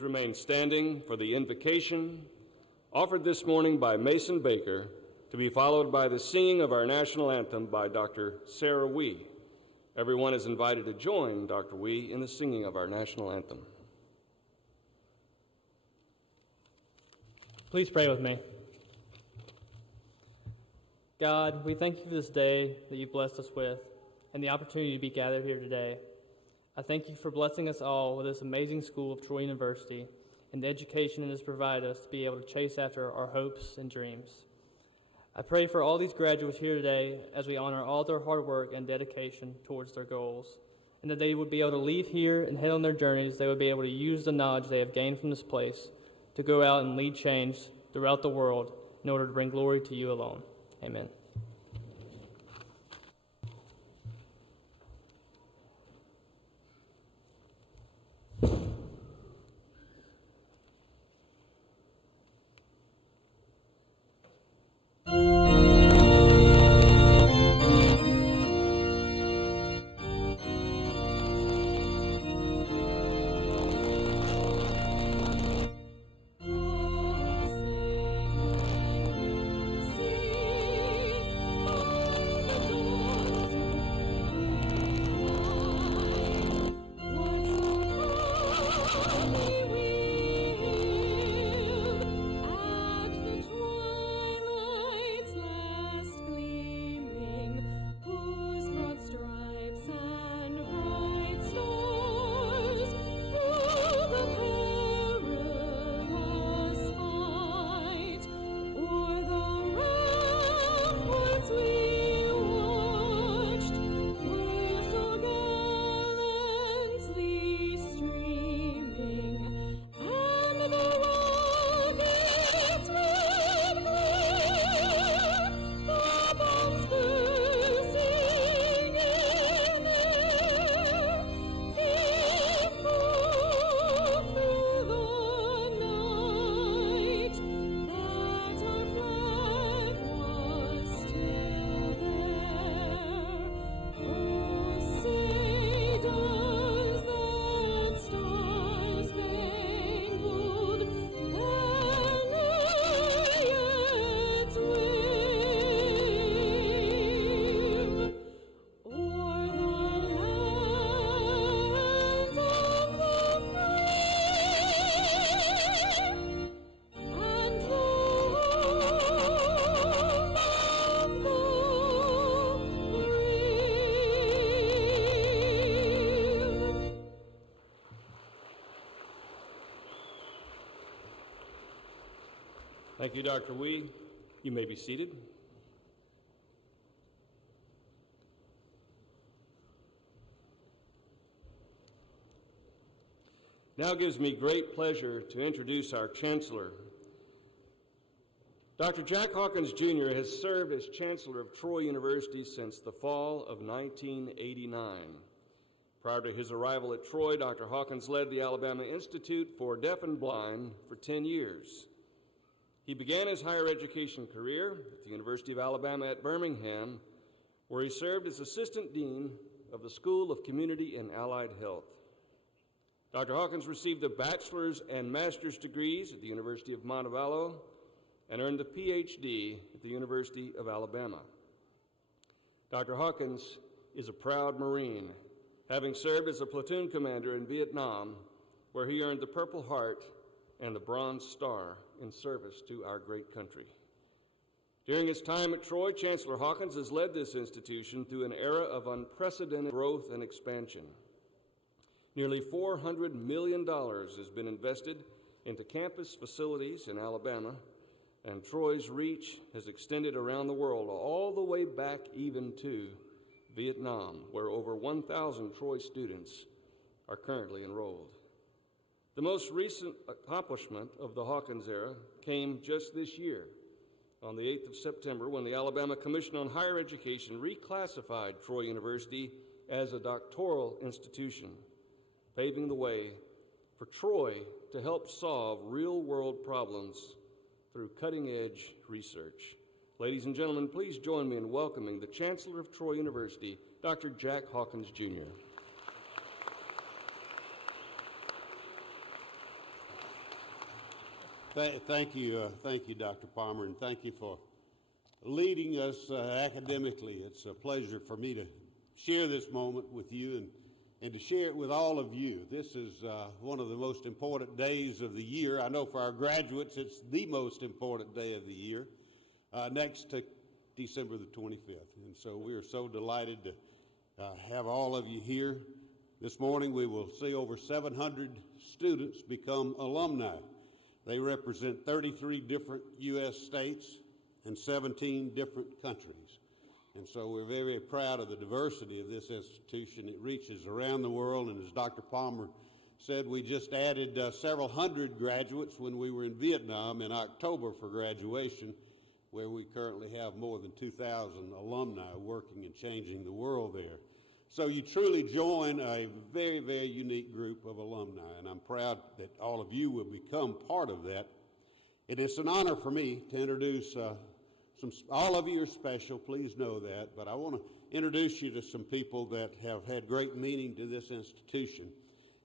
Please remain standing for the invocation offered this morning by Mason Baker, to be followed by the singing of our national anthem by Dr. Sarah Wee. Everyone is invited to join Dr. Wee in the singing of our national anthem. Please pray with me. God, we thank you for this day that you've blessed us with and the opportunity to be gathered here today. I thank you for blessing us all with this amazing school of Troy University and the education it has provided us to be able to chase after our hopes and dreams. I pray for all these graduates here today as we honor all their hard work and dedication towards their goals, and that they would be able to leave here and head on their journeys. They would be able to use the knowledge they have gained from this place to go out and lead change throughout the world in order to bring glory to you alone. Amen. Thank you, Dr. Wee. You may be seated. Now it gives me great pleasure to introduce our Chancellor. Dr. Jack Hawkins, Jr. has served as Chancellor of Troy University since the fall of 1989. Prior to his arrival at Troy, Dr. Hawkins led the Alabama Institute for Deaf and Blind for 10 years. He began his higher education career at the University of Alabama at Birmingham, where he served as Assistant Dean of the School of Community and Allied Health. Dr. Hawkins received a bachelor's and master's degrees at the University of Montevallo and earned a PhD at the University of Alabama. Dr. Hawkins is a proud Marine, having served as a platoon commander in Vietnam, where he earned the Purple Heart and the Bronze Star in service to our great country. During his time at Troy, Chancellor Hawkins has led this institution through an era of unprecedented growth and expansion. Nearly $400 million has been invested into campus facilities in Alabama, and Troy's reach has extended around the world, all the way back even to Vietnam, where over 1,000 Troy students are currently enrolled. The most recent accomplishment of the Hawkins era came just this year, on the 8th of September, when the Alabama Commission on Higher Education reclassified Troy University as a doctoral institution, paving the way for Troy to help solve real-world problems through cutting-edge research. Ladies and gentlemen, please join me in welcoming the Chancellor of Troy University, Dr. Jack Hawkins, Jr. Thank you, Dr. Palmer, and thank you for leading us academically. It's a pleasure for me to share this moment with you and to share it with all of you. This is one of the most important days of the year. I know for our graduates, it's the most important day of the year, next to December the 25th. And so we are so delighted to have all of you here. This morning we will see over 700 students become alumni. They represent 33 different U.S. states and 17 different countries. And so we're very, very proud of the diversity of this institution. It reaches around the world, and as Dr. Palmer said, we just added several hundred graduates when we were in Vietnam in October for graduation, where we currently have more than 2,000 alumni working and changing the world there. So you truly join a very, very unique group of alumni, and I'm proud that all of you will become part of that. And it's an honor for me to introduce all of you are special, please know that, but I want to introduce you to some people that have had great meaning to this institution,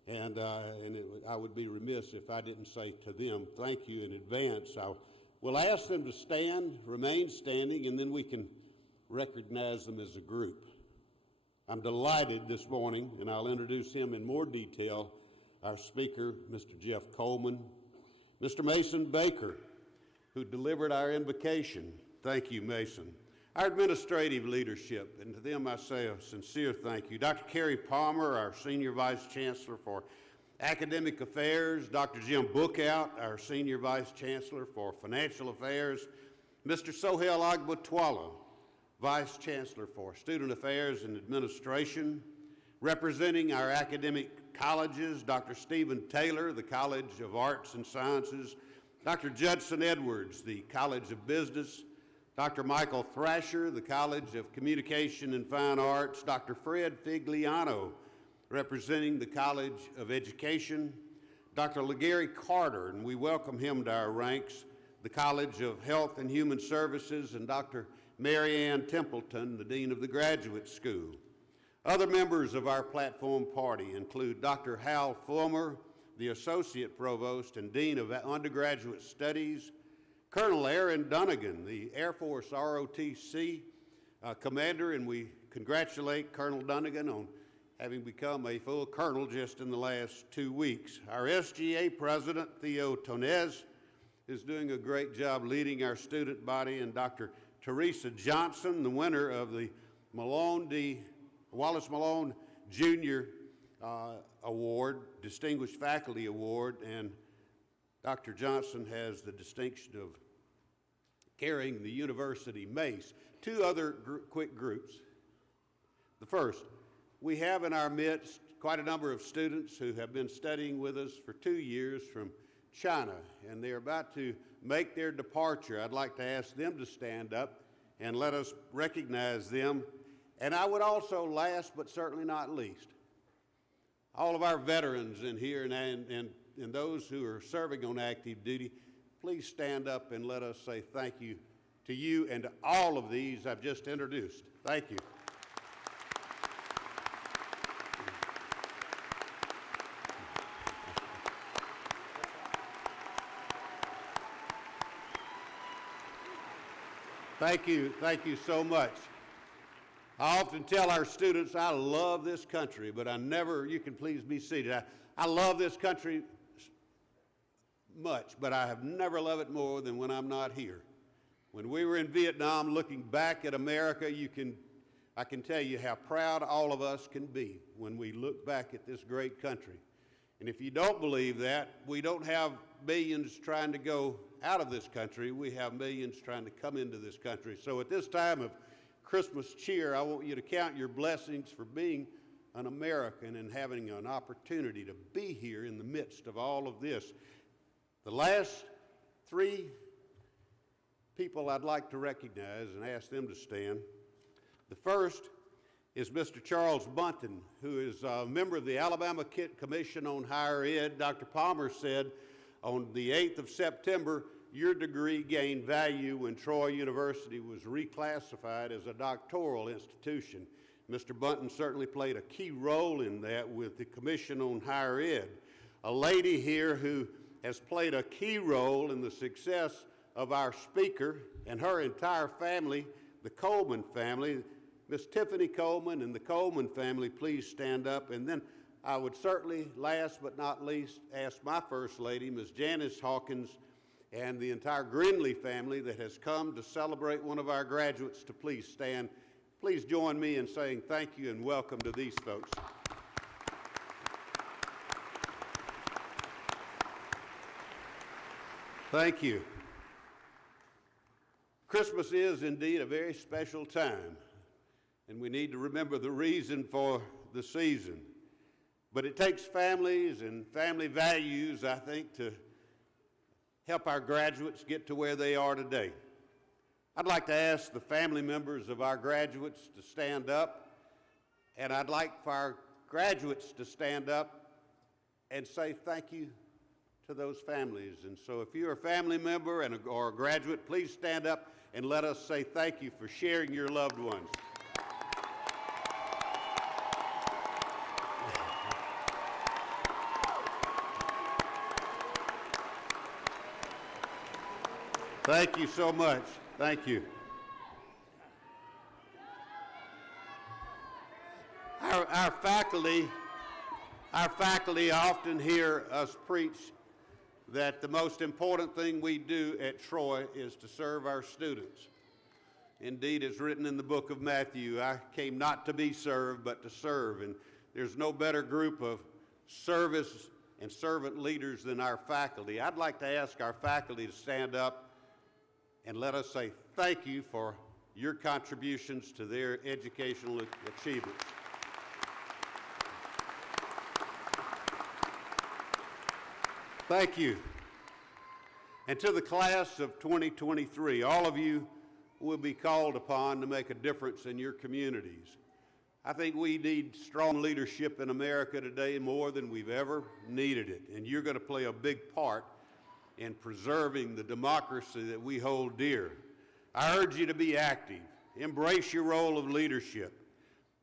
and I would be remiss if I didn't say to them, thank you in advance. I will ask them to stand, remain standing, and then we can recognize them as a group. I'm delighted this morning, and I'll introduce him in more detail, our speaker, Mr. Jeff Coleman, Mr. Mason Baker, who delivered our invocation. Thank you, Mason. Our administrative leadership, and to them I say a sincere thank you. Dr. Carrie Palmer, our Senior Vice Chancellor for Academic Affairs, Dr. Jim Bookout, our Senior Vice Chancellor for Financial Affairs, Mr. Sohail Agbatwala, Vice Chancellor for Student Affairs and Administration, representing our academic colleges, Dr. Stephen Taylor, the College of Arts and Sciences, Dr. Judson Edwards, the College of Business, Dr. Michael Thrasher, the College of Communication and Fine Arts, Dr. Fred Figliano, representing the College of Education, Dr. LeGary Carter, and we welcome him to our ranks, the College of Health and Human Services, and Dr. Mary Ann Templeton, the Dean of the Graduate School. Other members of our platform party include Dr. Hal Fulmer, the Associate Provost and Dean of Undergraduate Studies, Colonel Aaron Dunnigan, the Air Force ROTC Commander, and we congratulate Colonel Dunnigan on having become a full colonel just in the last 2 weeks. Our SGA President, Theo Tonez, is doing a great job leading our student body, and Dr. Teresa Johnson, the winner of the Wallace Malone Jr. Award, Distinguished Faculty Award, and Dr. Johnson has the distinction of carrying the university mace. Two other quick groups. The first, we have in our midst quite a number of students who have been studying with us for 2 years from China, and they're about to make their departure. I'd like to ask them to stand up and let us recognize them. And I would also, last but certainly not least, all of our veterans in here and those who are serving on active duty, please stand up and let us say thank you to you and to all of these I've just introduced. Thank you. Thank you so much. I often tell our students I love this country, but you can please be seated. I love this country much, but I have never loved it more than when I'm not here. When we were in Vietnam, looking back at America, I can tell you how proud all of us can be when we look back at this great country. And if you don't believe that, we don't have millions trying to go out of this country. We have millions trying to come into this country. So at this time of Christmas cheer, I want you to count your blessings for being an American and having an opportunity to be here in the midst of all of this. The last three people I'd like to recognize and ask them to stand. The first is Mr. Charles Bunton, who is a member of the Alabama Commission on Higher Ed. Dr. Palmer said on the 8th of September, your degree gained value when Troy University was reclassified as a doctoral institution. Mr. Bunton certainly played a key role in that with the Commission on Higher Ed. A lady here who has played a key role in the success of our speaker and her entire family, the Coleman family. Miss Tiffany Coleman and the Coleman family, please stand up. And then I would certainly, last but not least, ask my First Lady, Ms. Janice Hawkins, and the entire Grinley family that has come to celebrate one of our graduates to please stand. Please join me in saying thank you and welcome to these folks. Thank you. Christmas is indeed a very special time, and we need to remember the reason for the season. But it takes families and family values, I think, to help our graduates get to where they are today. I'd like to ask the family members of our graduates to stand up, and I'd like for our graduates to stand up and say thank you to those families. And so if you're a family member or a graduate, please stand up and let us say thank you for sharing your loved ones. Thank you so much. Thank you. Our faculty often hear us preach that the most important thing we do at Troy is to serve our students. Indeed, it's written in the book of Matthew, I came not to be served, but to serve. And there's no better group of service and servant leaders than our faculty. I'd like to ask our faculty to stand up and let us say thank you for your contributions to their educational achievements. Thank you. And to the class of 2023, all of you will be called upon to make a difference in your communities. I think we need strong leadership in America today more than we've ever needed it, and you're going to play a big part in preserving the democracy that we hold dear. I urge you to be active, embrace your role of leadership,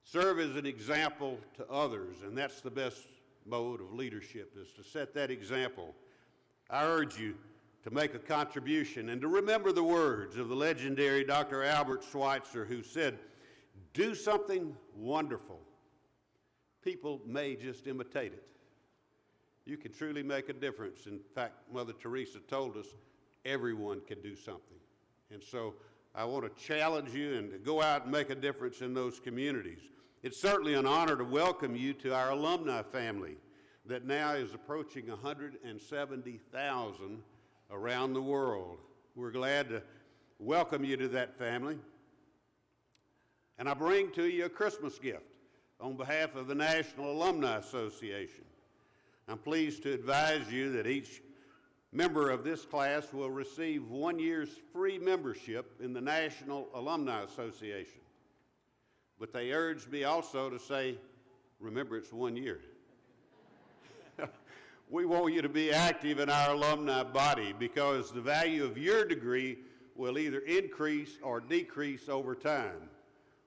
serve as an example to others, and that's the best mode of leadership, is to set that example. I urge you to make a contribution and to remember the words of the legendary Dr. Albert Schweitzer, who said, "Do something wonderful. People may just imitate it. You can truly make a difference." In fact, Mother Teresa told us everyone can do something. And so I want to challenge you and to go out and make a difference in those communities. It's certainly an honor to welcome you to our alumni family that now is approaching 170,000 around the world. We're glad to welcome you to that family. And I bring to you a Christmas gift on behalf of the National Alumni Association. I'm pleased to advise you that each member of this class will receive 1 year's free membership in the National Alumni Association. But they urged me also to say, remember, it's 1 year. We want you to be active in our alumni body because the value of your degree will either increase or decrease over time.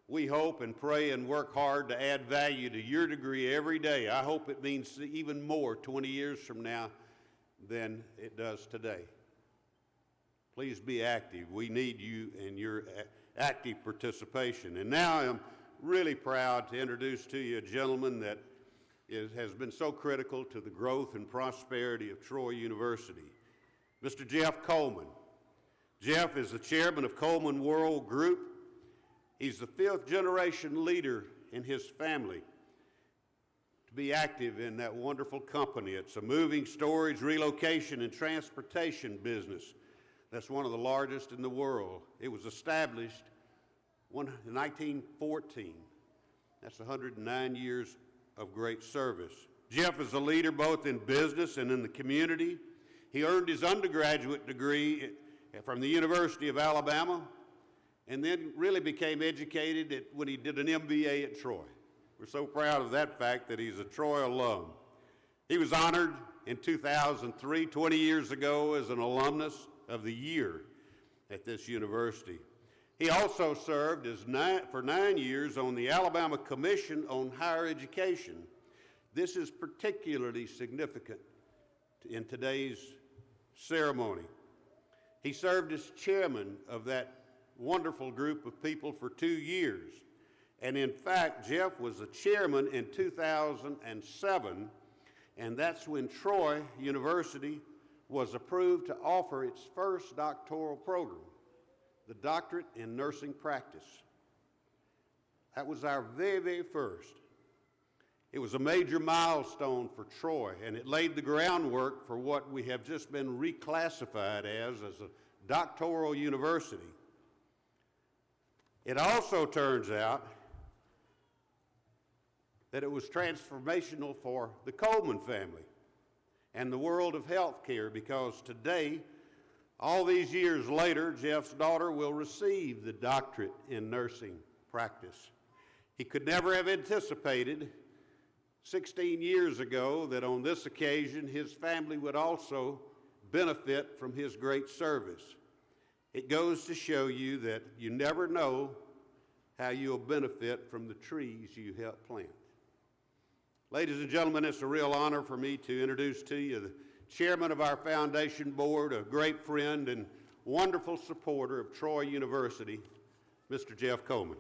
We hope and pray and work hard to add value to your degree every day. I hope it means even more 20 years from now than it does today. Please be active. We need you and your active participation. And now I'm really proud to introduce to you a gentleman that has been so critical to the growth and prosperity of Troy University, Mr. Jeff Coleman. Jeff is the chairman of Coleman World Group. He's the fifth generation leader in his family to be active in that wonderful company. It's a moving storage, relocation, and transportation business that's one of the largest in the world. It was established in 1914. That's 109 years of great service. Jeff is a leader both in business and in the community. He earned his undergraduate degree from the University of Alabama and then really became educated when he did an MBA at Troy. We're so proud of that fact that he's a Troy alum. He was honored in 2003, 20 years ago, as an Alumnus of the Year at this university. He also served for 9 years on the Alabama Commission on Higher Education. This is particularly significant in today's ceremony. He served as chairman of that wonderful group of people for 2 years. And in fact, Jeff was the chairman in 2007, and that's when Troy University was approved to offer its first doctoral program, the Doctorate in Nursing Practice. That was our very, very first. It was a major milestone for Troy, and it laid the groundwork for what we have just been reclassified as a doctoral university. It also turns out that it was transformational for the Coleman family and the world of healthcare, because today, all these years later, Jeff's daughter will receive the doctorate in nursing practice. He could never have anticipated 16 years ago that on this occasion his family would also benefit from his great service. It goes to show you that you never know how you'll benefit from the trees you help plant. Ladies and gentlemen, it's a real honor for me to introduce to you the chairman of our foundation board, a great friend and wonderful supporter of Troy University, Mr. Jeff Coleman.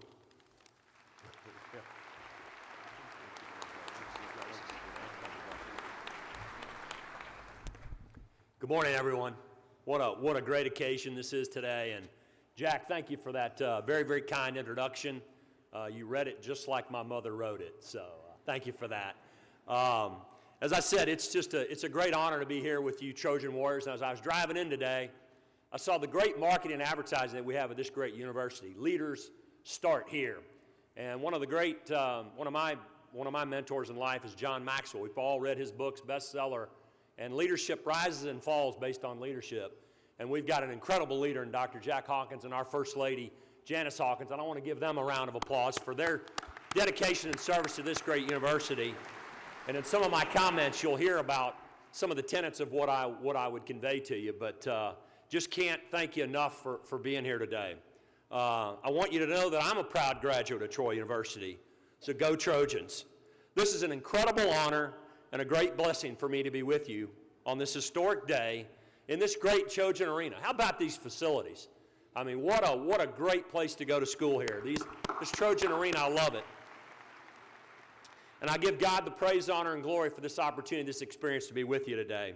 Good morning, everyone. What a great occasion this is today. And Jack, thank you for that very, very kind introduction. You read it just like my mother wrote it, so thank you for that. As I said, it's a great honor to be here with you Trojan Warriors. And as I was driving in today, I saw the great marketing and advertising that we have at this great university. Leaders start here. And one of my mentors in life is John Maxwell. We've all read his books, bestseller, and leadership rises and falls based on leadership. And we've got an incredible leader in Dr. Jack Hawkins and our First Lady, Janice Hawkins, and I want to give them a round of applause for their dedication and service to this great university. And in some of my comments, you'll hear about some of the tenets of what I would convey to you, but just can't thank you enough for being here today. I want you to know that I'm a proud graduate of Troy University, so go Trojans. This is an incredible honor and a great blessing for me to be with you on this historic day in this great Trojan arena. How about these facilities? I mean, what a great place to go to school here. This Trojan arena, I love it. And I give God the praise, honor, and glory for this opportunity, this experience to be with you today.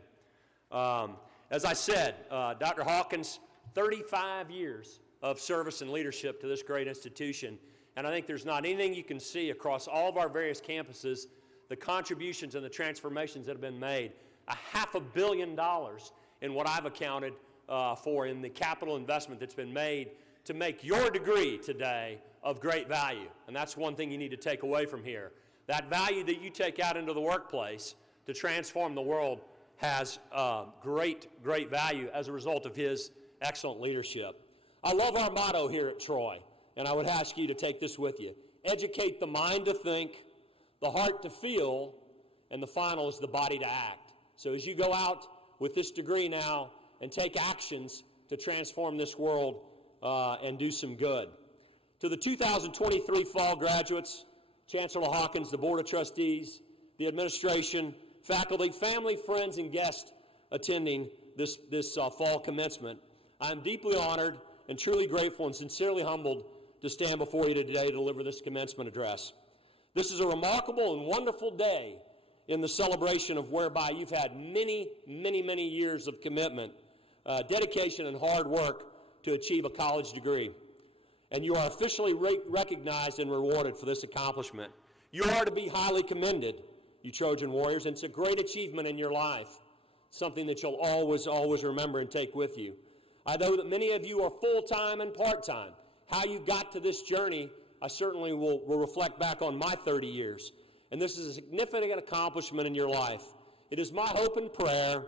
As I said, Dr. Hawkins, 35 years of service and leadership to this great institution. And I think there's not anything you can see across all of our various campuses, the contributions and the transformations that have been made. $500 million in what I've accounted for in the capital investment that's been made to make your degree today of great value. And that's one thing you need to take away from here. That value that you take out into the workplace to transform the world has great value as a result of his excellent leadership. I love our motto here at Troy, and I would ask you to take this with you. Educate the mind to think, the heart to feel, and the final is the body to act. So as you go out with this degree now and take actions to transform this world and do some good. To the 2023 fall graduates, Chancellor Hawkins, the Board of Trustees, the administration, faculty, family, friends, and guests attending this fall commencement, I am deeply honored and truly grateful and sincerely humbled to stand before you today to deliver this commencement address. This is a remarkable and wonderful day in the celebration of whereby you've had many, many, many years of commitment, dedication, and hard work to achieve a college degree. And you are officially recognized and rewarded for this accomplishment. You are to be highly commended, you Trojan Warriors, and it's a great achievement in your life, something that you'll always, always remember and take with you. I know that many of you are full-time and part-time. How you got to this journey, I certainly will reflect back on my 30 years. And this is a significant accomplishment in your life. It is my hope and prayer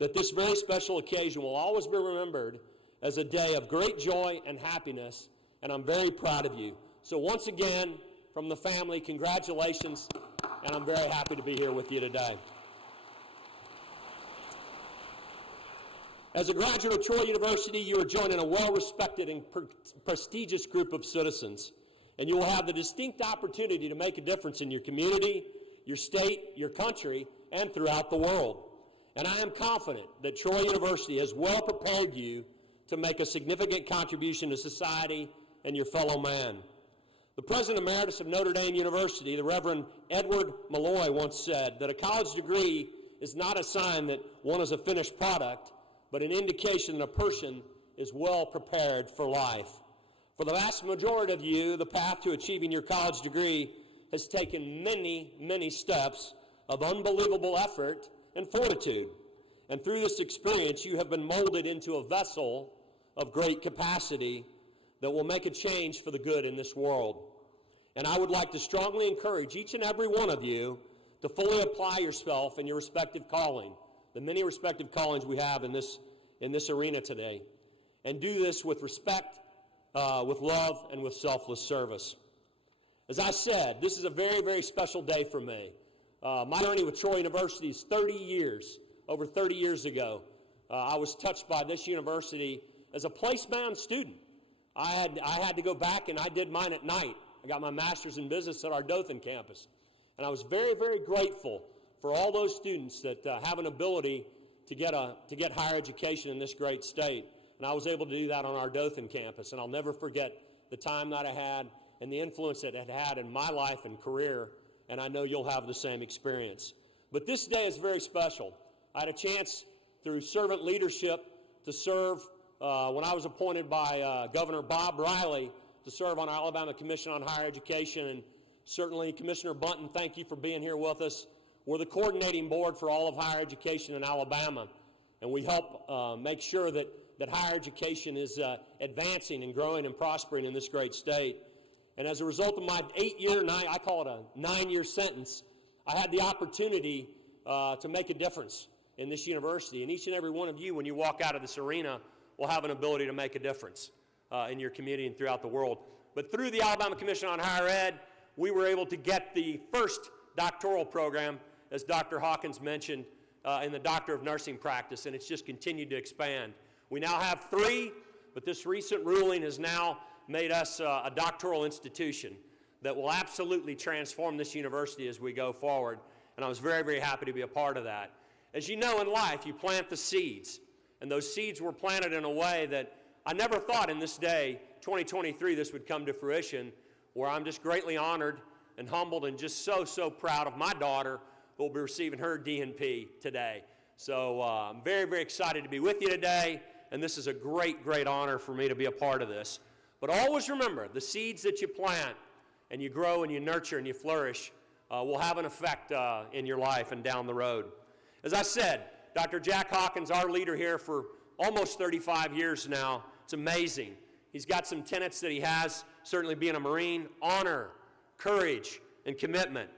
that this very special occasion will always be remembered as a day of great joy and happiness, and I'm very proud of you. So once again, from the family, congratulations, and I'm very happy to be here with you today. As a graduate of Troy University, you are joining a well-respected and prestigious group of citizens, and you will have the distinct opportunity to make a difference in your community, your state, your country, and throughout the world. And I am confident that Troy University has well prepared you to make a significant contribution to society and your fellow man. The President Emeritus of Notre Dame University, the Reverend Edward Malloy, once said that a college degree is not a sign that one is a finished product, but an indication that a person is well prepared for life. For the vast majority of you, the path to achieving your college degree has taken many, many steps of unbelievable effort and fortitude. And through this experience, you have been molded into a vessel of great capacity that will make a change for the good in this world. And I would like to strongly encourage each and every one of you to fully apply yourself in your respective calling, the many respective callings we have in this arena today, and do this with respect, with love, and with selfless service. As I said, this is a very, very special day for me. My journey with Troy University is 30 years. Over 30 years ago, I was touched by this university as a placebound student. I had to go back, and I did mine at night. I got my master's in business at our Dothan campus. And I was very, very grateful for all those students that have an ability to get higher education in this great state. And I was able to do that on our Dothan campus. And I'll never forget the time that I had and the influence that it had in my life and career. And I know you'll have the same experience. But this day is very special. I had a chance through servant leadership to serve when I was appointed by Governor Bob Riley to serve on our Alabama Commission on Higher Education. And certainly, Commissioner Bunton, thank you for being here with us. We're the coordinating board for all of higher education in Alabama, and we help make sure that higher education is advancing and growing and prospering in this great state. And as a result of my 8-year, I call it a 9-year sentence, I had the opportunity to make a difference in this university. And each and every one of you, when you walk out of this arena, will have an ability to make a difference in your community and throughout the world. But through the Alabama Commission on Higher Ed, we were able to get the first doctoral program, as Dr. Hawkins mentioned, in the Doctor of Nursing practice, and it's just continued to expand. We now have 3, but this recent ruling has now made us a doctoral institution that will absolutely transform this university as we go forward, and I was very, very happy to be a part of that. As you know, in life, you plant the seeds, and those seeds were planted in a way that I never thought in this day, 2023, this would come to fruition, where I'm just greatly honored and humbled and just so proud of my daughter who will be receiving her DNP today. So I'm very, very excited to be with you today, and this is a great, great honor for me to be a part of this. But always remember, the seeds that you plant and you grow and you nurture and you flourish will have an effect in your life and down the road. As I said, Dr. Jack Hawkins, our leader here for almost 35 years now, it's amazing. He's got some tenets that he has, certainly being a Marine: honor, courage, and commitment.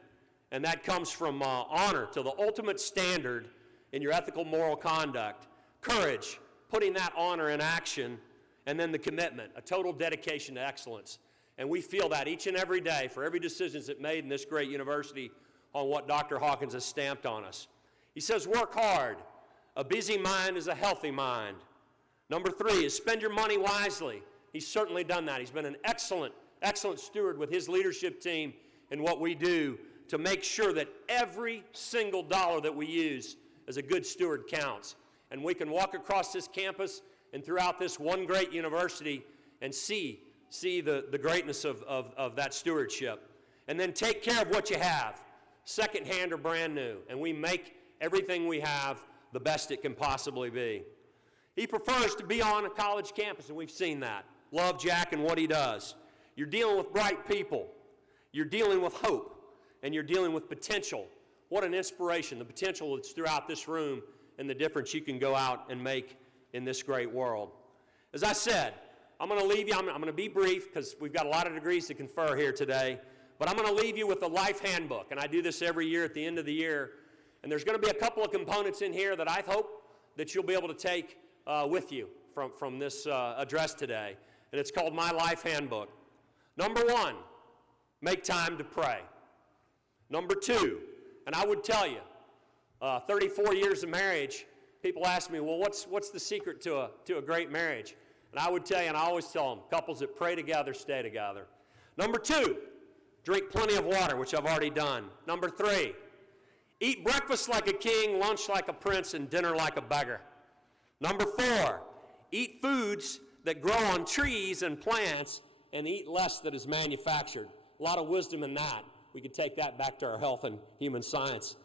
And that comes from honor to the ultimate standard in your ethical moral conduct. Courage, putting that honor in action, and then the commitment, a total dedication to excellence. And we feel that each and every day for every decision that's made in this great university on what Dr. Hawkins has stamped on us. He says, work hard. A busy mind is a healthy mind. Number 3 is spend your money wisely. He's certainly done that. He's been an excellent steward with his leadership team and what we do to make sure that every single dollar that we use as a good steward counts. And we can walk across this campus and throughout this one great university and see the greatness of that stewardship. And then take care of what you have, secondhand or brand new. And we make everything we have the best it can possibly be. He prefers to be on a college campus, and we've seen that. Love Jack and what he does. You're dealing with bright people. You're dealing with hope, and you're dealing with potential. What an inspiration, the potential that's throughout this room and the difference you can go out and make in this great world. As I said, I'm going to leave you, I'm going to be brief because we've got a lot of degrees to confer here today, but I'm going to leave you with the life handbook, and I do this every year at the end of the year, and there's going to be a couple of components in here that I hope that you'll be able to take with you from this address today, and it's called My Life Handbook. Number 1, make time to pray. Number 2, and I would tell you, 34 years of marriage, people ask me, well, what's the secret to a great marriage? And I would tell you, and I always tell them, couples that pray together stay together. Number 2, drink plenty of water, which I've already done. Number 3, Eat breakfast like a king, lunch like a prince, and dinner like a beggar. Number 4, eat foods that grow on trees and plants and eat less that is manufactured. A lot of wisdom in that. We could take that back to our health and human science.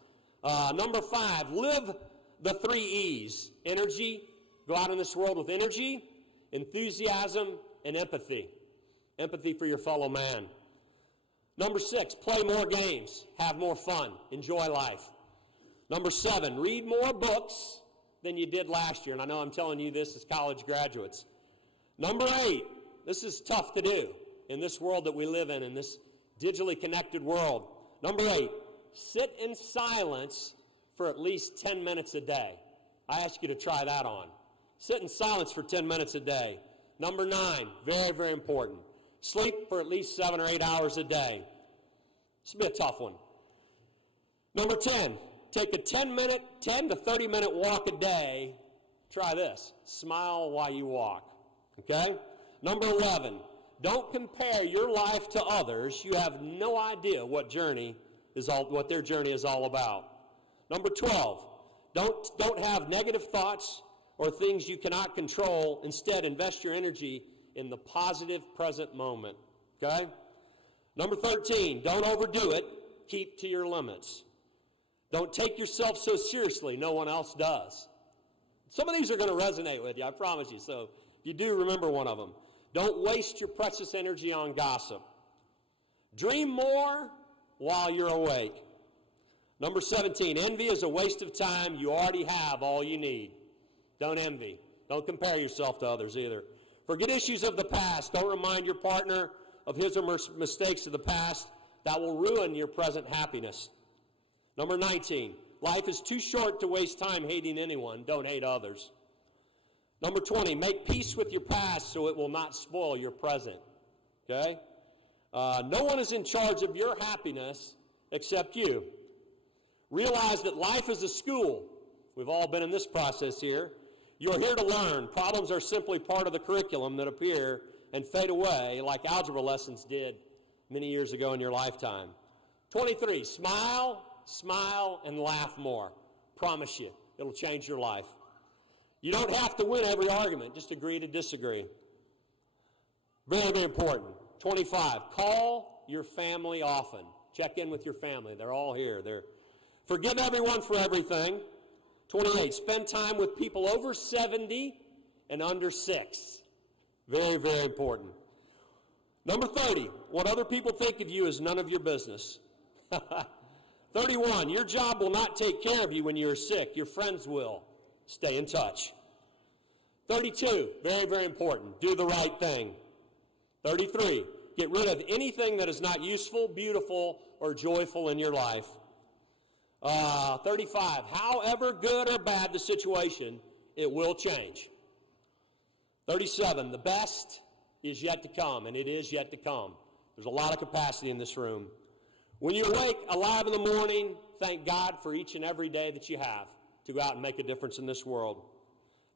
Number 5, live the 3 E's. Energy, go out in this world with energy, enthusiasm, and empathy. Empathy for your fellow man. Number 6, play more games, have more fun, enjoy life. Number 7, read more books than you did last year. And I know I'm telling you this as college graduates. Number 8, this is tough to do in this world that we live in this digitally connected world. Number 8, sit in silence for at least 10 minutes a day. I ask you to try that on. Sit in silence for 10 minutes a day. Number 9, very, very important. Sleep for at least 7 or 8 hours a day. This will be a tough one. Number 10, take a 10 to 30 minute walk a day. Try this. Smile while you walk. Okay? Number 11, don't compare your life to others. You have no idea what their journey is all about. Number 12, don't have negative thoughts or things you cannot control. Instead, invest your energy in the positive present moment. Okay? Number 13, don't overdo it. Keep to your limits. Don't take yourself so seriously. No one else does. Some of these are going to resonate with you, I promise you. So if you do, remember one of them. Don't waste your precious energy on gossip. Dream more while you're awake. Number 17, envy is a waste of time. You already have all you need. Don't envy. Don't compare yourself to others either. Forget issues of the past. Don't remind your partner of his or her mistakes of the past. That will ruin your present happiness. Number 19, life is too short to waste time hating anyone. Don't hate others. Number 20, make peace with your past so it will not spoil your present. Okay? No one is in charge of your happiness except you. Realize that life is a school. We've all been in this process here. You're here to learn. Problems are simply part of the curriculum that appear and fade away like algebra lessons did many years ago in your lifetime. 23, smile, and laugh more. Promise you, it'll change your life. You don't have to win every argument. Just agree to disagree. Very, very important. 25, call your family often. Check in with your family. They're all here. Forgive everyone for everything. 28, spend time with people over 70 and under 6. Very, very important. Number 30, what other people think of you is none of your business. 31, your job will not take care of you when you're sick. Your friends will. Stay in touch. 32, very, very important. Do the right thing. 33, get rid of anything that is not useful, beautiful, or joyful in your life. 35, however good or bad the situation, it will change. 37, the best is yet to come, and it is yet to come. There's a lot of capacity in this room. When you awake alive in the morning, thank God for each and every day that you have to go out and make a difference in this world.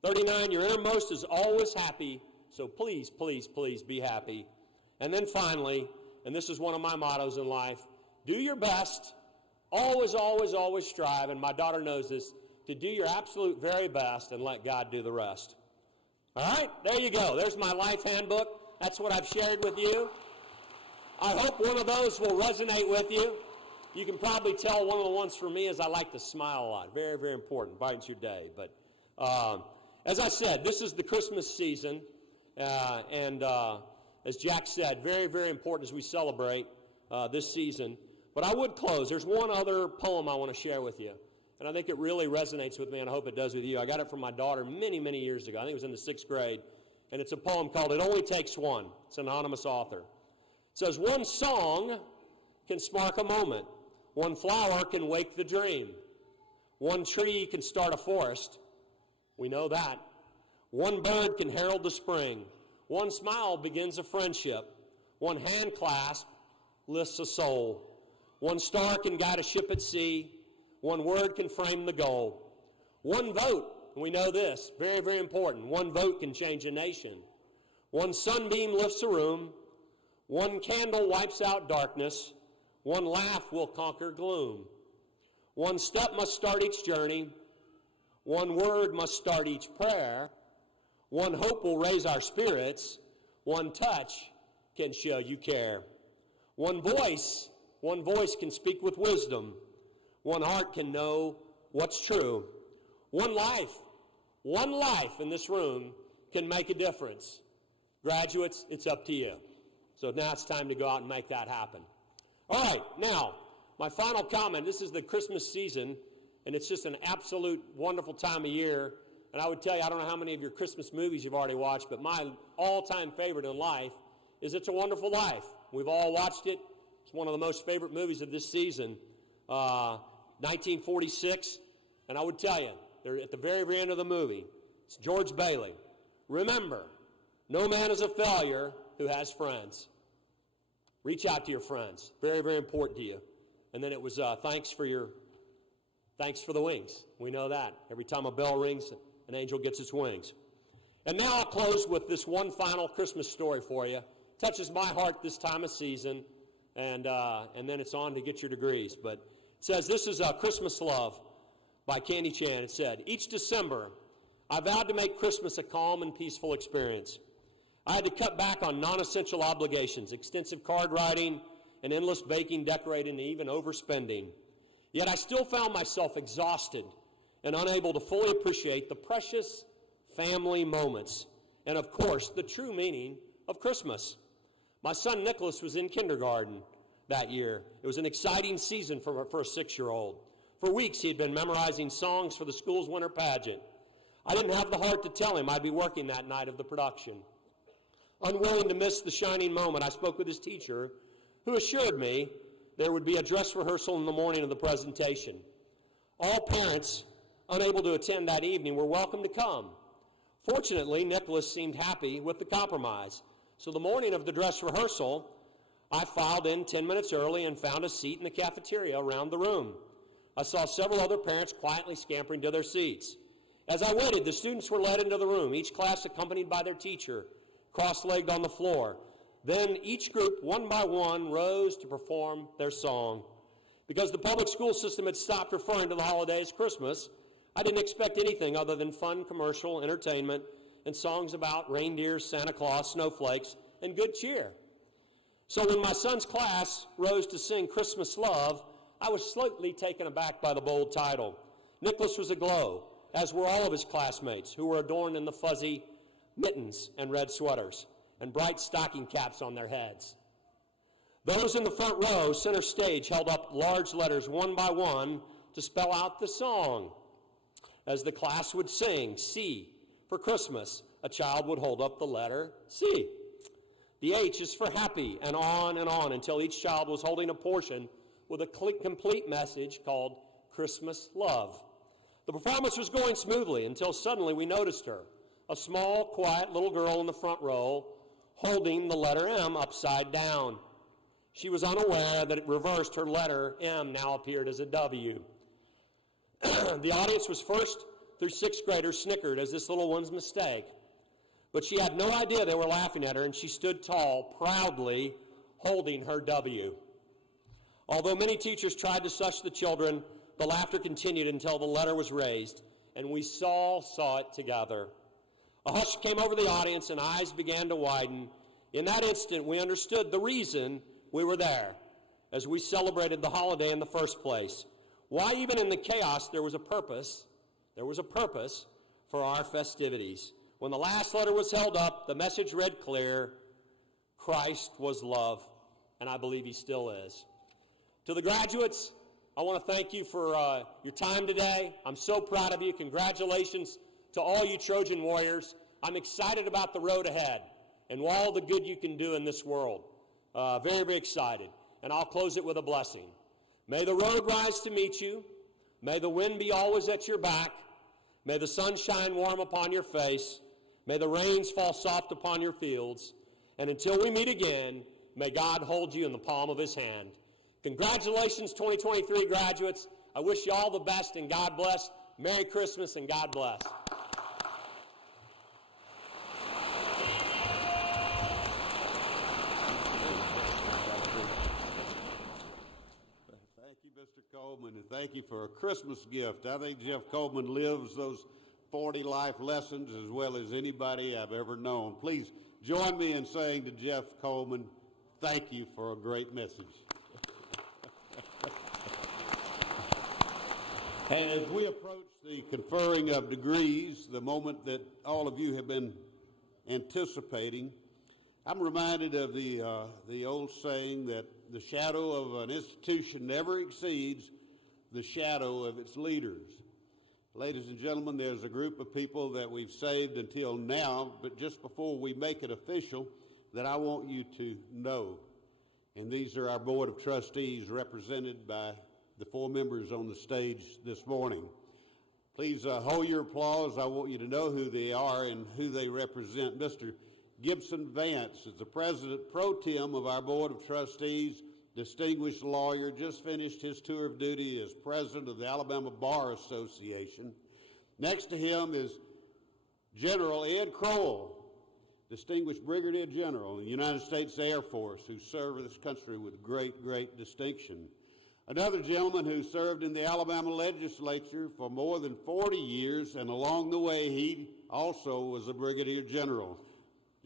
39, your innermost is always happy, so please, please, please be happy. And then finally, and this is one of my mottos in life, do your best, always, always, always strive, and my daughter knows this, to do your absolute very best and let God do the rest. All right, there you go. There's my life handbook. That's what I've shared with you. I hope one of those will resonate with you. You can probably tell one of the ones for me is I like to smile a lot. Very, very important. Brightens your day. But as I said, this is the Christmas season. And as Jack said, very, very important as we celebrate this season. But I would close. There's one other poem I want to share with you. And I think it really resonates with me, and I hope it does with you. I got it from my daughter many, many years ago. I think it was in the 6th grade. And it's a poem called It Only Takes One. It's an anonymous author. It says, one song can spark a moment. One flower can wake the dream. One tree can start a forest. We know that. One bird can herald the spring. One smile begins a friendship. One hand clasp lifts a soul. One star can guide a ship at sea. One word can frame the goal. One vote, and we know this, very, very important. One vote can change a nation. One sunbeam lifts a room. One candle wipes out darkness. One laugh will conquer gloom. One step must start each journey. One word must start each prayer. One hope will raise our spirits. One touch can show you care. One voice can speak with wisdom. One heart can know what's true. One life in this room can make a difference. Graduates, it's up to you. So now it's time to go out and make that happen. All right, now, my final comment. This is the Christmas season, and it's just an absolute wonderful time of year. And I would tell you, I don't know how many of your Christmas movies you've already watched, but my all-time favorite in life is It's a Wonderful Life. We've all watched it. It's one of the most favorite movies of this season. 1946, and I would tell you, they're at the very, very end of the movie. It's George Bailey. Remember, no man is a failure who has friends. Reach out to your friends. Very, very important to you. And then it was thanks for the wings. We know that. Every time a bell rings, an angel gets its wings. And now I'll close with this one final Christmas story for you. Touches my heart this time of season, and then it's on to get your degrees. But it says, this is Christmas Love by Candy Chan. It said, each December, I vowed to make Christmas a calm and peaceful experience. I had to cut back on non-essential obligations, extensive card writing, and endless baking, decorating, and even overspending. Yet I still found myself exhausted and unable to fully appreciate the precious family moments and, of course, the true meaning of Christmas. My son Nicholas was in kindergarten that year. It was an exciting season for a 6-year-old. For weeks, he had been memorizing songs for the school's winter pageant. I didn't have the heart to tell him I'd be working that night of the production. Unwilling to miss the shining moment, I spoke with his teacher, who assured me there would be a dress rehearsal in the morning of the presentation. All parents unable to attend that evening were welcome to come. Fortunately, Nicholas seemed happy with the compromise. So the morning of the dress rehearsal, I filed in 10 minutes early and found a seat in the cafeteria around the room. I saw several other parents quietly scampering to their seats. As I waited, the students were led into the room, each class accompanied by their teacher, cross-legged on the floor. Then each group, one by one, rose to perform their song. Because the public school system had stopped referring to the holiday as Christmas, I didn't expect anything other than fun commercial entertainment and songs about reindeers, Santa Claus, snowflakes, and good cheer. So when my son's class rose to sing Christmas Love, I was slightly taken aback by the bold title. Nicholas was aglow, as were all of his classmates, who were adorned in the fuzzy mittens and red sweaters and bright stocking caps on their heads. Those in the front row, center stage, held up large letters one by one to spell out the song. As the class would sing, C for Christmas, a child would hold up the letter C. The H is for happy, and on until each child was holding a portion with a complete message called Christmas Love. The performance was going smoothly until suddenly we noticed her, a small, quiet little girl in the front row holding the letter M upside down. She was unaware that it reversed her letter M now appeared as a W. The audience was first through sixth graders snickered as this little one's mistake. But she had no idea they were laughing at her, and she stood tall, proudly holding her W. Although many teachers tried to hush the children, the laughter continued until the letter was raised, and we all saw it together. A hush came over the audience, and eyes began to widen. In that instant, we understood the reason we were there, as we celebrated the holiday in the first place. Why, even in the chaos, there was a purpose. There was a purpose for our festivities. When the last letter was held up, the message read clear: Christ was love, and I believe he still is. To the graduates, I want to thank you for your time today. I'm so proud of you. Congratulations to all you Trojan warriors. I'm excited about the road ahead and all the good you can do in this world. Very, very excited. And I'll close it with a blessing. May the road rise to meet you. May the wind be always at your back. May the sun shine warm upon your face. May the rains fall soft upon your fields. And until we meet again, may God hold you in the palm of his hand. Congratulations, 2023 graduates. I wish you all the best and God bless. Merry Christmas and God bless. Thank you, Mr. Coleman. and thank you for a Christmas gift. I think Jeff Coleman lives those 40 life lessons as well as anybody I've ever known. Please join me in saying to Jeff Coleman, thank you for a great message. And as we approach the conferring of degrees, the moment that all of you have been anticipating, I'm reminded of the old saying that the shadow of an institution never exceeds the shadow of its leaders. Ladies and gentlemen, there's a group of people that we've saved until now, but just before we make it official, that I want you to know. And these are our Board of Trustees represented by the 4 members on the stage this morning. Please hold your applause. I want you to know who they are and who they represent. Mr. Gibson Vance is the President Pro Tem of our Board of Trustees, distinguished lawyer, just finished his tour of duty as President of the Alabama Bar Association. Next to him is General Ed Crowell, distinguished Brigadier General in the United States Air Force, who served this country with great distinction. Another gentleman who served in the Alabama legislature for more than 40 years, and along the way he also was a Brigadier General,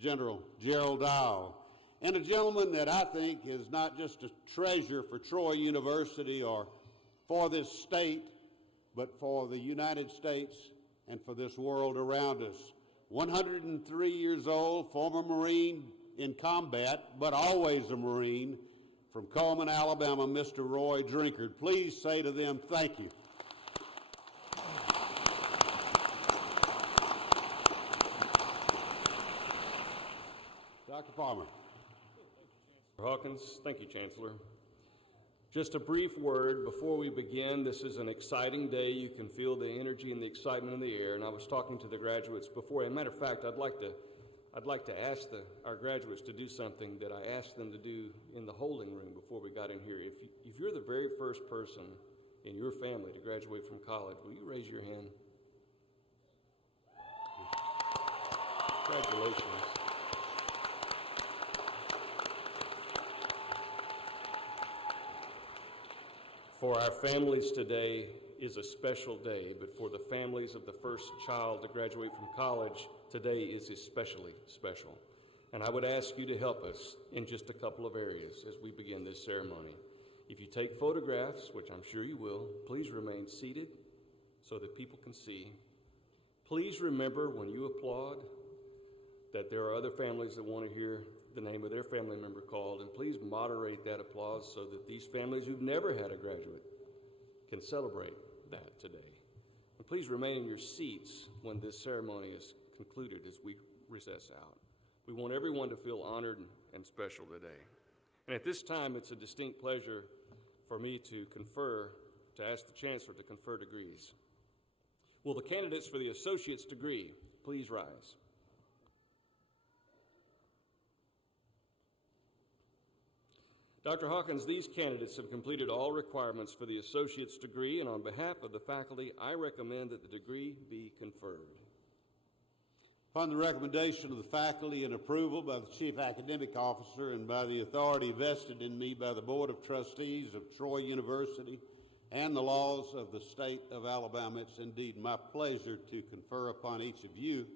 General Gerald Dow. And a gentleman that I think is not just a treasure for Troy University or for this state, but for the United States and for this world around us. 103 years old, former Marine in combat, but always a Marine, from Coleman, Alabama, Mr. Roy Drinkard. Please say to them, thank you. Dr. Palmer. Hawkins, thank you, Chancellor. Just a brief word before we begin. This is an exciting day. You can feel the energy and the excitement in the air. And I was talking to the graduates before. As a matter of fact, I'd like to ask our graduates to do something that I asked them to do in the holding room before we got in here. If you're the very first person in your family to graduate from college, will you raise your hand? Congratulations. For our families, today is a special day, but for the families of the first child to graduate from college, today is especially special. And I would ask you to help us in just a couple of areas as we begin this ceremony. If you take photographs, which I'm sure you will, please remain seated so that people can see. Please remember when you applaud that there are other families that want to hear the name of their family member called, and please moderate that applause so that these families who've never had a graduate can celebrate that today. And please remain in your seats when this ceremony is concluded as we recess out. We want everyone to feel honored and special today. And at this time, it's a distinct pleasure for me to ask the Chancellor to confer degrees. Will the candidates for the associate's degree please rise? Dr. Hawkins, these candidates have completed all requirements for the associate's degree, and on behalf of the faculty, I recommend that the degree be conferred. Upon the recommendation of the faculty and approval by the Chief Academic Officer and by the authority vested in me by the Board of Trustees of Troy University and the laws of the state of Alabama, it's indeed my pleasure to confer upon each of you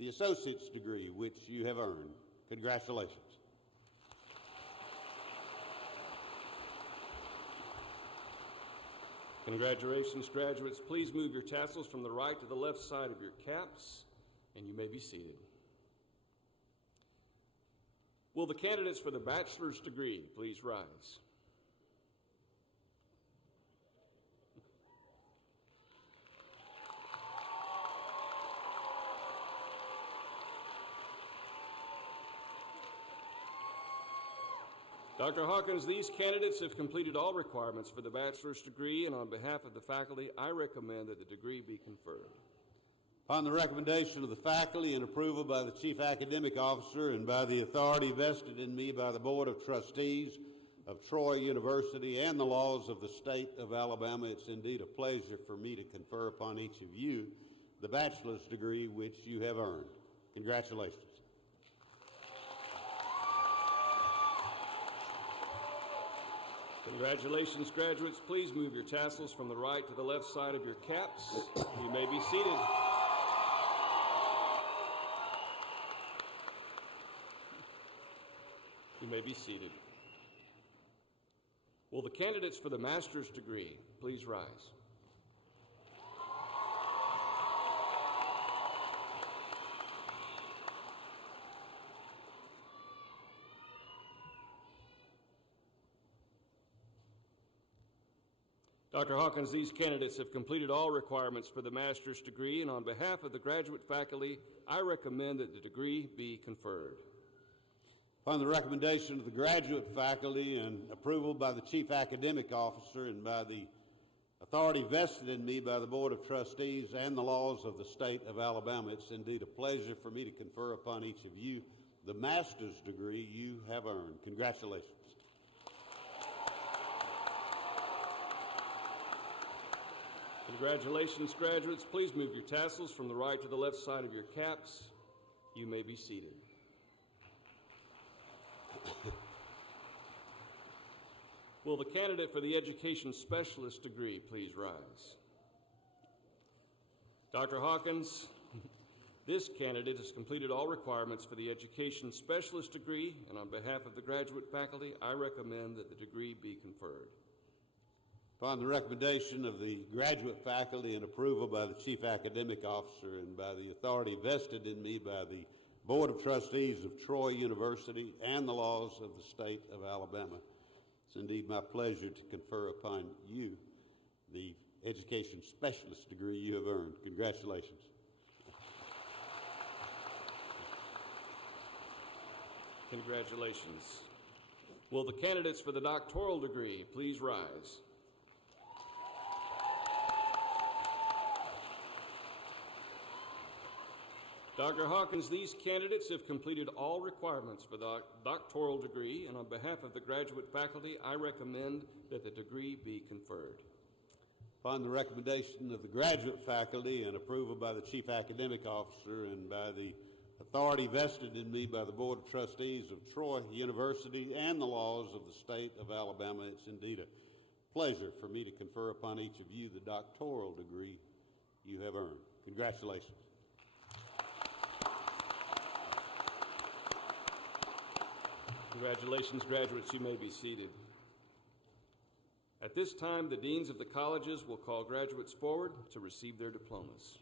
the associate's degree which you have earned. Congratulations. Congratulations, graduates. Please move your tassels from the right to the left side of your caps, and you may be seated. Will the candidates for the bachelor's degree please rise? Dr. Hawkins, these candidates have completed all requirements for the bachelor's degree, and on behalf of the faculty, I recommend that the degree be conferred. Upon the recommendation of the faculty and approval by the Chief Academic Officer and by the authority vested in me by the Board of Trustees of Troy University and the laws of the state of Alabama, it's indeed a pleasure for me to confer upon each of you the bachelor's degree which you have earned. Congratulations. Congratulations, graduates. Please move your tassels from the right to the left side of your caps. You may be seated. You may be seated. Will the candidates for the master's degree please rise? Dr. Hawkins, these candidates have completed all requirements for the master's degree, and on behalf of the graduate faculty, I recommend that the degree be conferred. Upon the recommendation of the graduate faculty and approval by the Chief Academic Officer and by the authority vested in me by the Board of Trustees and the laws of the state of Alabama, it's indeed a pleasure for me to confer upon each of you the master's degree you have earned. Congratulations. Congratulations, graduates. Please move your tassels from the right to the left side of your caps. You may be seated. Will the candidate for the education specialist degree please rise? Dr. Hawkins, this candidate has completed all requirements for the education specialist degree, and on behalf of the graduate faculty, I recommend that the degree be conferred. Upon the recommendation of the graduate faculty and approval by the Chief Academic Officer and by the authority vested in me by the Board of Trustees of Troy University and the laws of the state of Alabama, it's indeed my pleasure to confer upon you the education specialist degree you have earned. Congratulations. Congratulations. Will the candidates for the doctoral degree please rise? Dr. Hawkins, these candidates have completed all requirements for the doctoral degree, and on behalf of the graduate faculty, I recommend that the degree be conferred. Upon the recommendation of the graduate faculty and approval by the Chief Academic Officer and by the authority vested in me by the Board of Trustees of Troy University and the laws of the state of Alabama, it's indeed a pleasure for me to confer upon each of you the doctoral degree you have earned. Congratulations. Congratulations, graduates. You may be seated. At this time, the deans of the colleges will call graduates forward to receive their diplomas.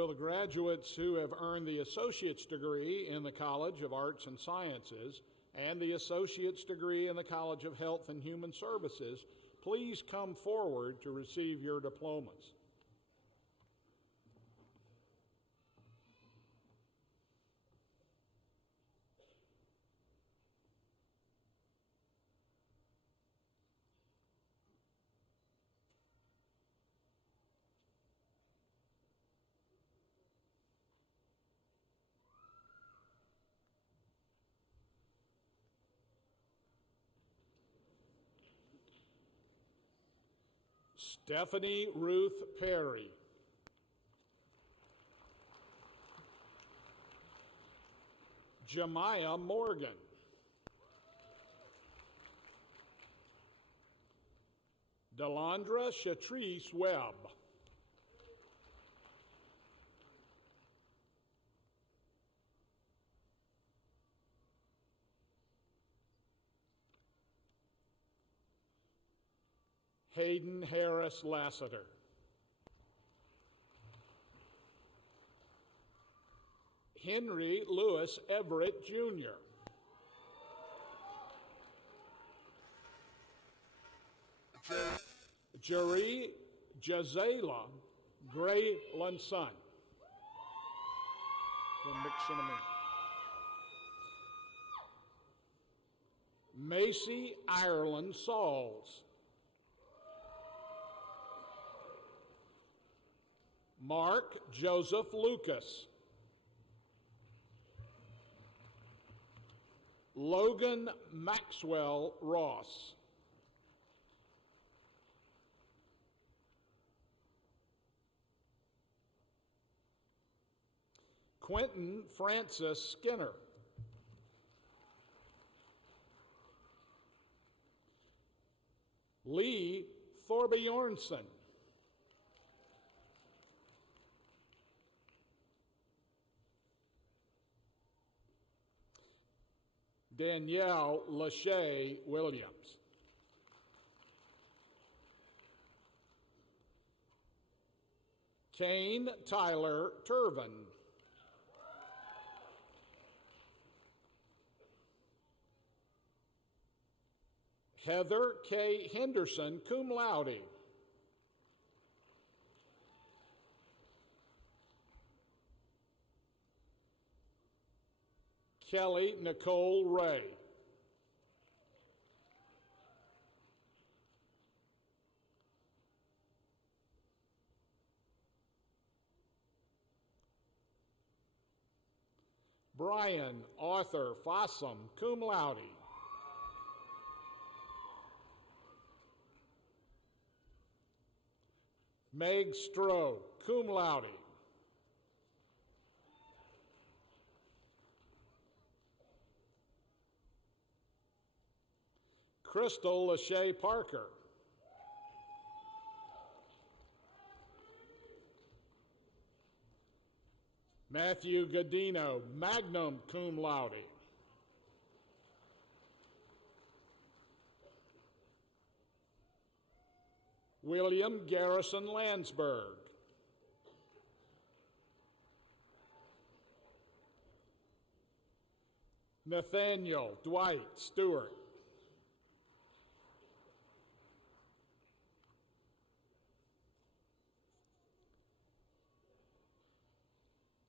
Will the graduates who have earned the associate's degree in the College of Arts and Sciences and the associate's degree in the College of Health and Human Services please come forward to receive your diplomas? Stephanie Ruth Perry. Jemiah Morgan. Delandra Shatrice Webb. Hayden Harris Lassiter. Henry Lewis Everett, Jr. Jerry Jazela Gray Lunson. Macy Ireland Sauls. Mark Joseph Lucas. Logan Maxwell Ross. Quentin Francis Skinner. Lee Thorbjornsen. Danielle Lachey Williams. Kane Tyler Turvin. Heather K. Henderson, cum laude. Kelly Nicole Ray. Brian Arthur Fossum, cum laude. Meg Stroh, cum laude. Crystal Lachey Parker. Matthew Godino, magnum cum laude. William Garrison Landsberg. Nathaniel Dwight Stewart.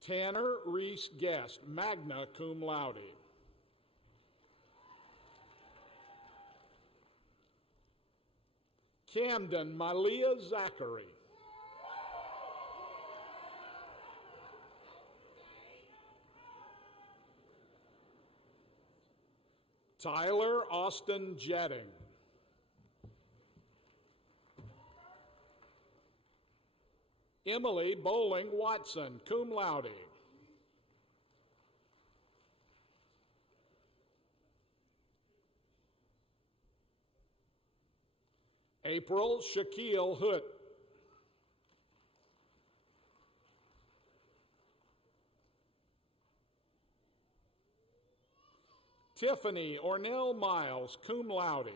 Tanner Reese Guest, magna cum laude. Camden Malia Zachary. Tyler Austin Jetting. Emily Bowling Watson, cum laude. April Shaquille Hood. Tiffany Ornell Miles, cum laude.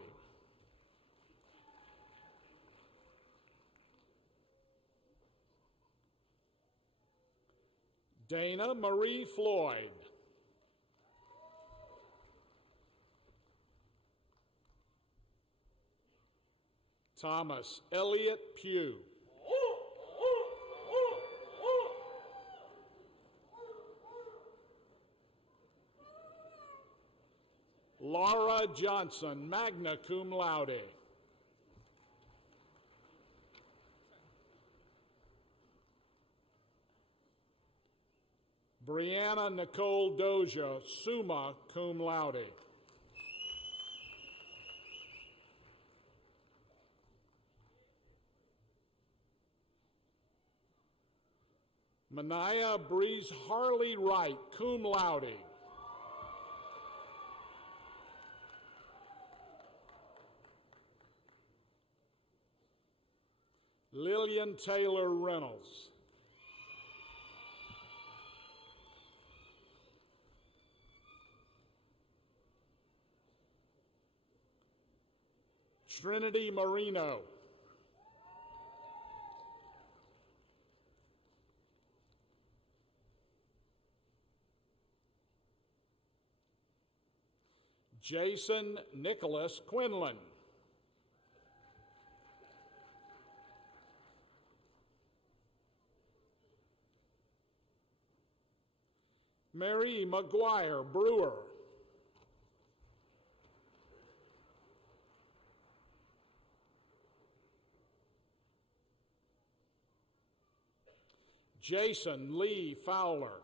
Dana Marie Floyd. Thomas Elliott Pugh. Laura Johnson, magna cum laude. Brianna Nicole Doja, summa cum laude. Mania Breeze Harley Wright, cum laude. Lillian Taylor Reynolds. Trinity Marino. Jason Nicholas Quinlan. Mary McGuire Brewer. Jason Lee Fowler.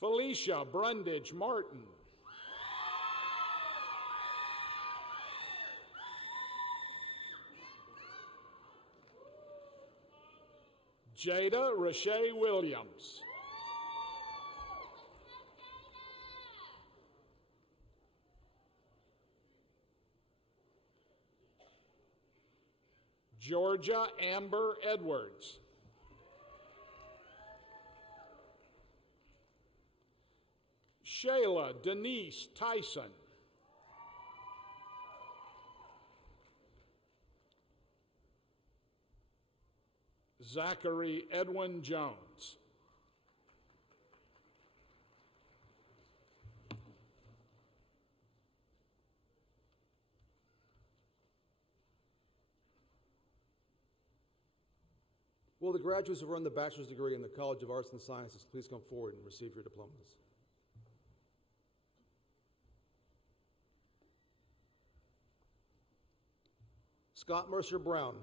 Felicia Brundage Martin. Jada Rashay Williams. Georgia Amber Edwards. Shayla Denise Tyson. Zachary Edwin Jones. Will the graduates who earned the bachelor's degree in the College of Arts and Sciences please come forward and receive your diplomas? Scott Mercer Brown.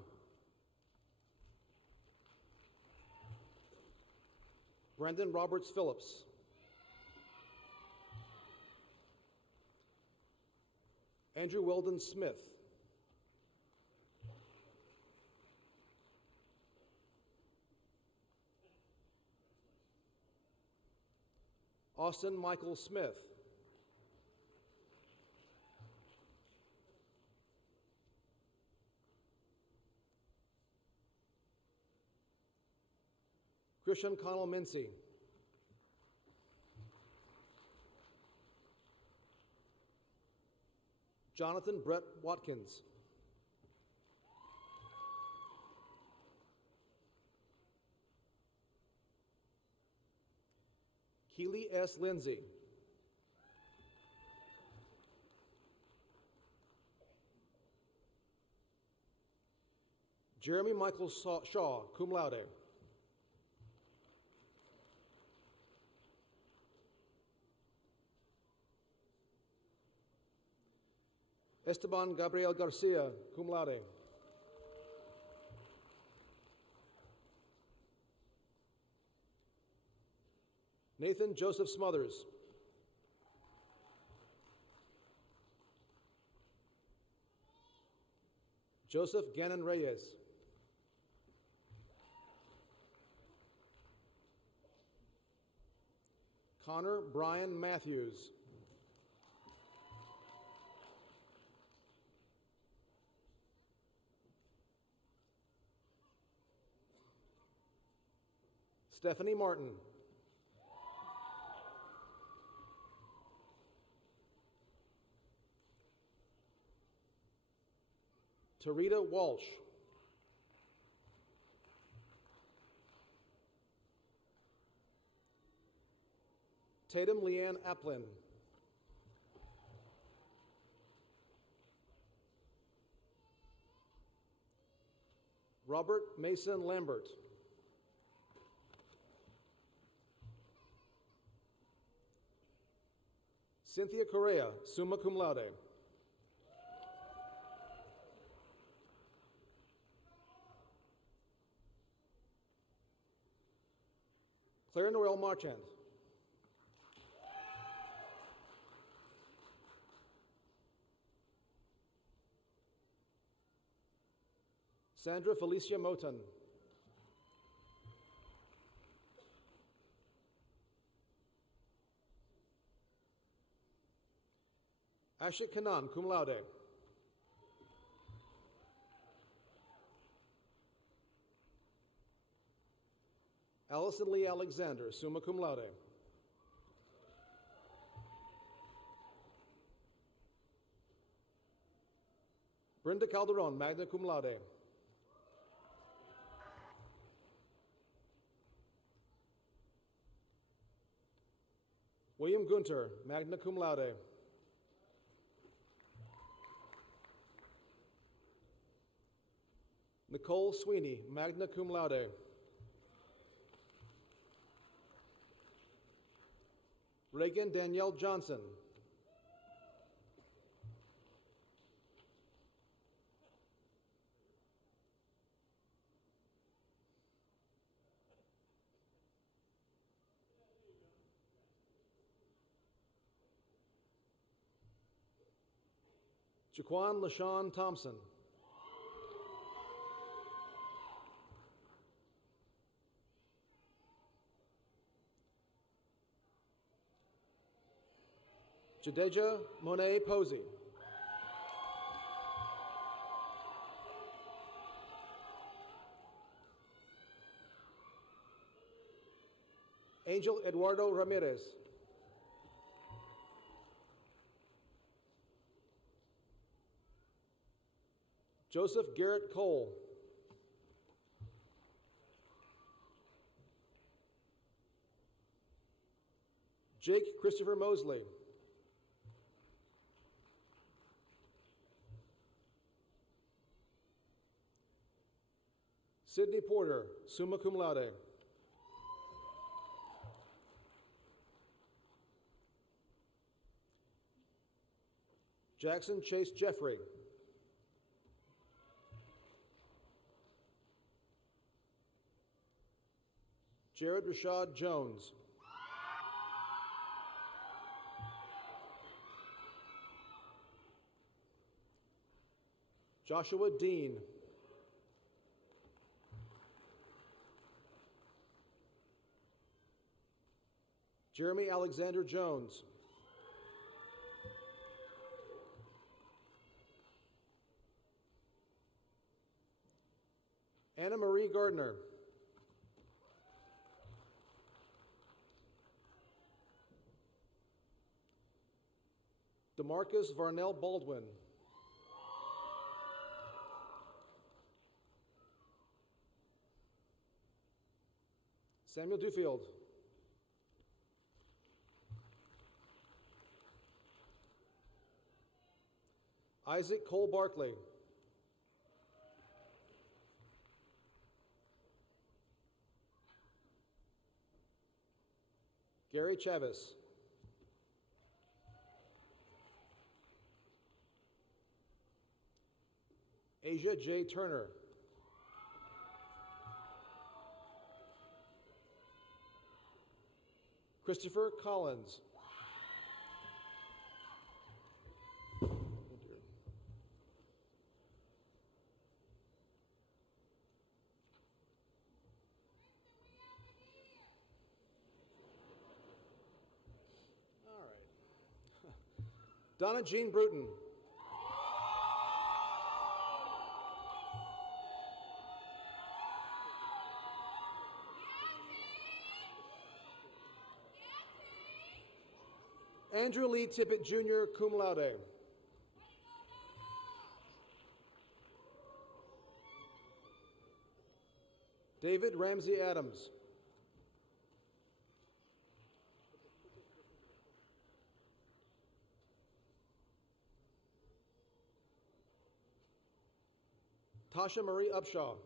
Brendan Roberts Phillips. Andrew Weldon Smith. Austin Michael Smith. Christian Connell Mincy. Jonathan Brett Watkins. Keely S. Lindsay. Jeremy Michael Shaw, cum laude. Esteban Gabriel Garcia, cum laude. Nathan Joseph Smothers. Joseph Gannon Reyes. Connor Brian Matthews. Stephanie Martin. Tarita Walsh. Tatum Leanne Applin. Robert Mason Lambert. Cynthia Correa, summa cum laude. Claire Noel Marchand. Sandra Felicia Moton. Ashik Kanan, cum laude. Allison Lee Alexander, summa cum laude. Brenda Calderon, magna cum laude. William Gunter, magna cum laude. Nicole Sweeney, magna cum laude. Reagan Danielle Johnson. Jaquan LaShawn Thompson. Jadeja Monet Posey. Angel Eduardo Ramirez. Joseph Garrett Cole. Jake Christopher Mosley. Sydney Porter, summa cum laude. Jackson Chase Jeffrey. Jared Rashad Jones. Joshua Dean. Jeremy Alexander Jones. Anna Marie Gardner. DeMarcus Varnell Baldwin. Samuel Duffield. Isaac Cole Barkley. Gary Chavez. Asia J. Turner. Christopher Collins. Donna Jean Bruton. Andrew Lee Tippett Jr., cum laude. David Ramsey Adams. Tasha Marie Upshaw.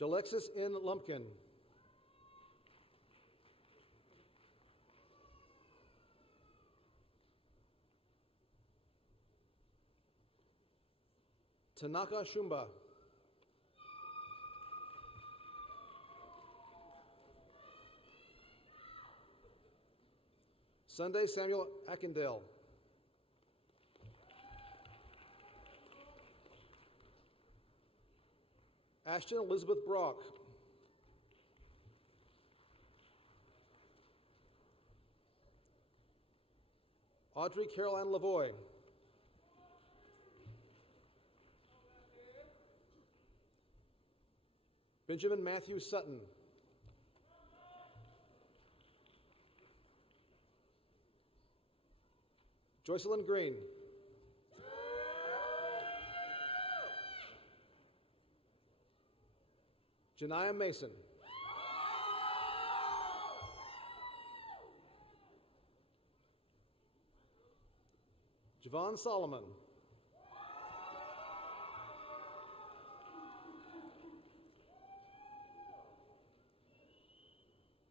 Jalexis N. Lumpkin. Tanaka Shumba. Sunday Samuel Ackendale. Ashton Elizabeth Brock. Audrey Caroline Lavoie. Benjamin Matthew Sutton. Joycelyn Green. Janiyah Mason. Javon Solomon.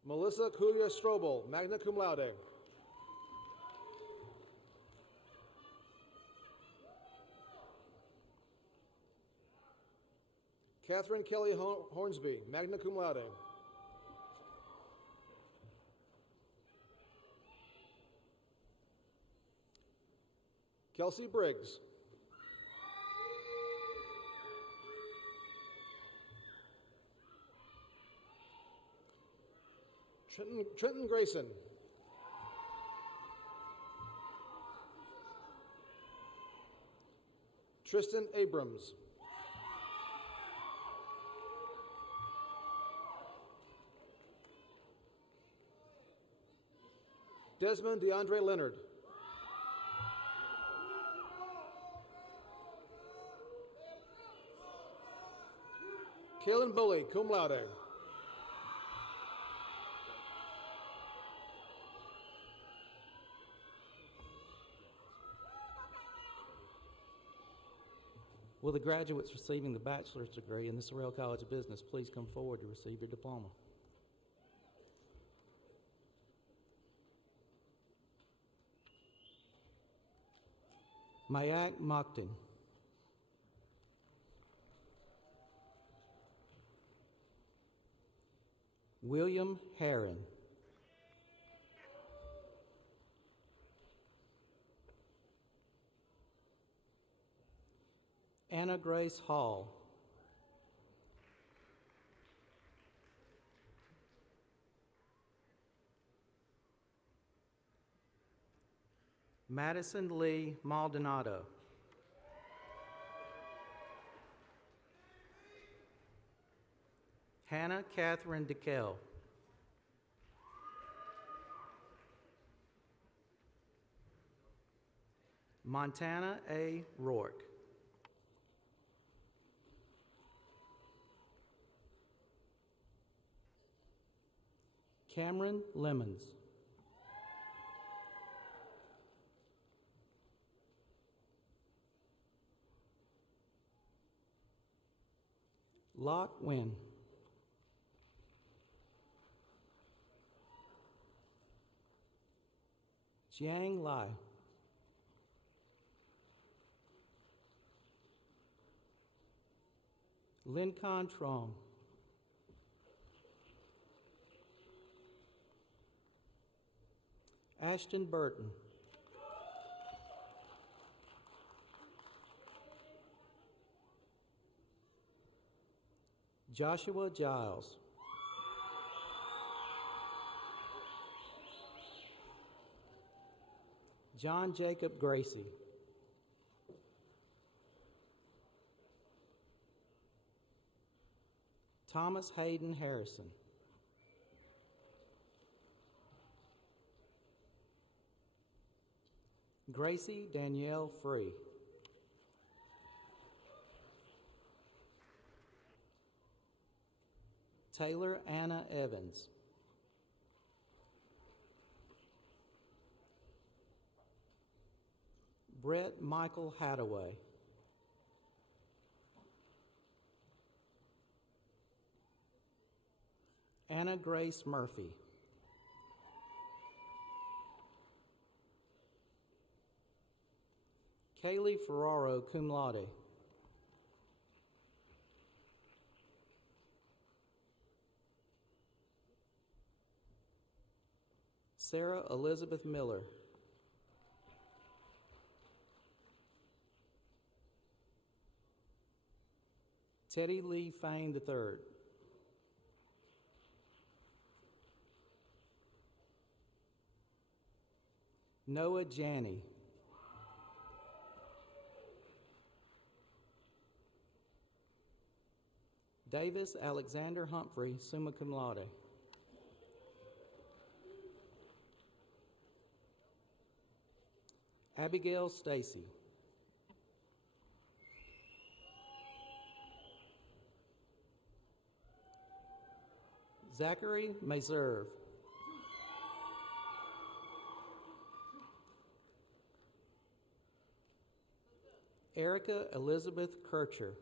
Melissa Kulia Strobel, magna cum laude. Catherine Kelly Hornsby, magna cum laude. Kelsey Briggs. Trenton Grayson. Tristan Abrams. Desmond DeAndre Leonard. Kalen Bully, cum laude. Will the graduates receiving the bachelor's degree in the Sorrell College of Business please come forward to receive your diploma? Mayak Mokhtin. William Herron. Anna Grace Hall. Madison Lee Maldonado. Hannah Catherine DeKell. Montana A. Rourke. Cameron Lemons. Locke Wynn. Jiang Lai. Lincoln Trong. Ashton Burton. Joshua Giles. John Jacob Gracie. Thomas Hayden Harrison. Gracie Danielle Free. Taylor Anna Evans. Brett Michael Hadaway. Anna Grace Murphy. Kaylee Ferraro, cum laude. Sarah Elizabeth Miller. Teddy Lee Fain III. Noah Janney. Davis Alexander Humphrey, summa cum laude. Abigail Stacy. Zachary Meserve. Erica Elizabeth Kircher.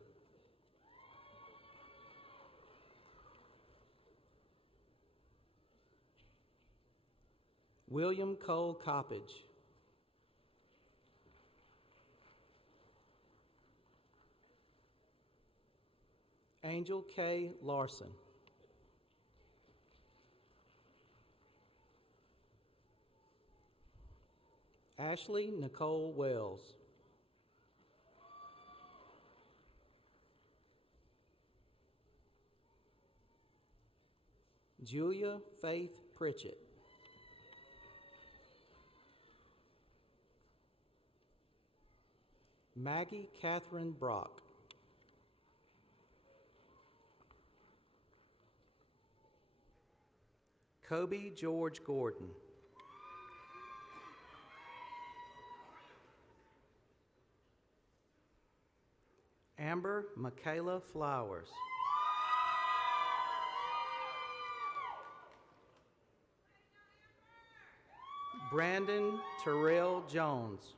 William Cole Coppage. Angel K. Larson. Ashley Nicole Wells. Julia Faith Pritchett. Maggie Catherine Brock. Kobe George Gordon. Amber Michaela Flowers. Brandon Terrell Jones.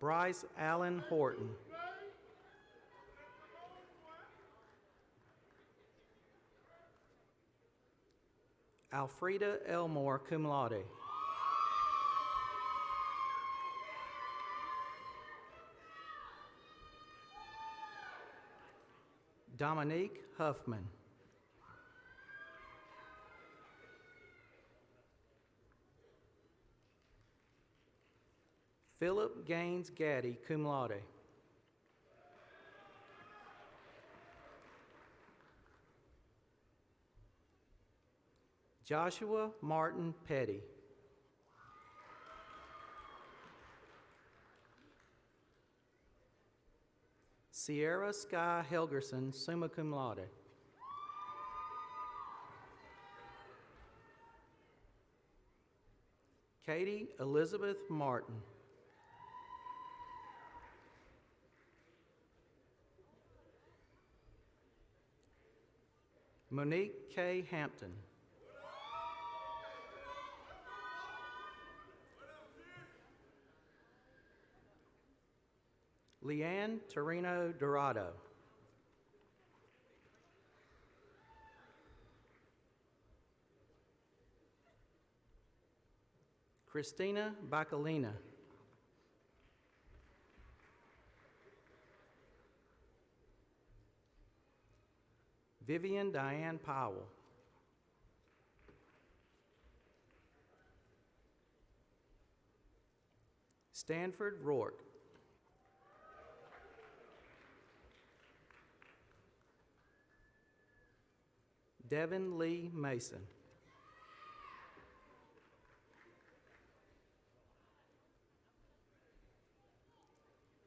Bryce Allen Horton. Alfreda Elmore, cum laude. Dominique Huffman. Philip Gaines Gaddy, cum laude. Joshua Martin Petty. Sierra Sky Helgerson, summa cum laude. Katie Elizabeth Martin. Monique K. Hampton. Leanne Torino Dorado. Christina Bacalina. Vivian Diane Powell. Stanford Rourke. Devin Lee Mason.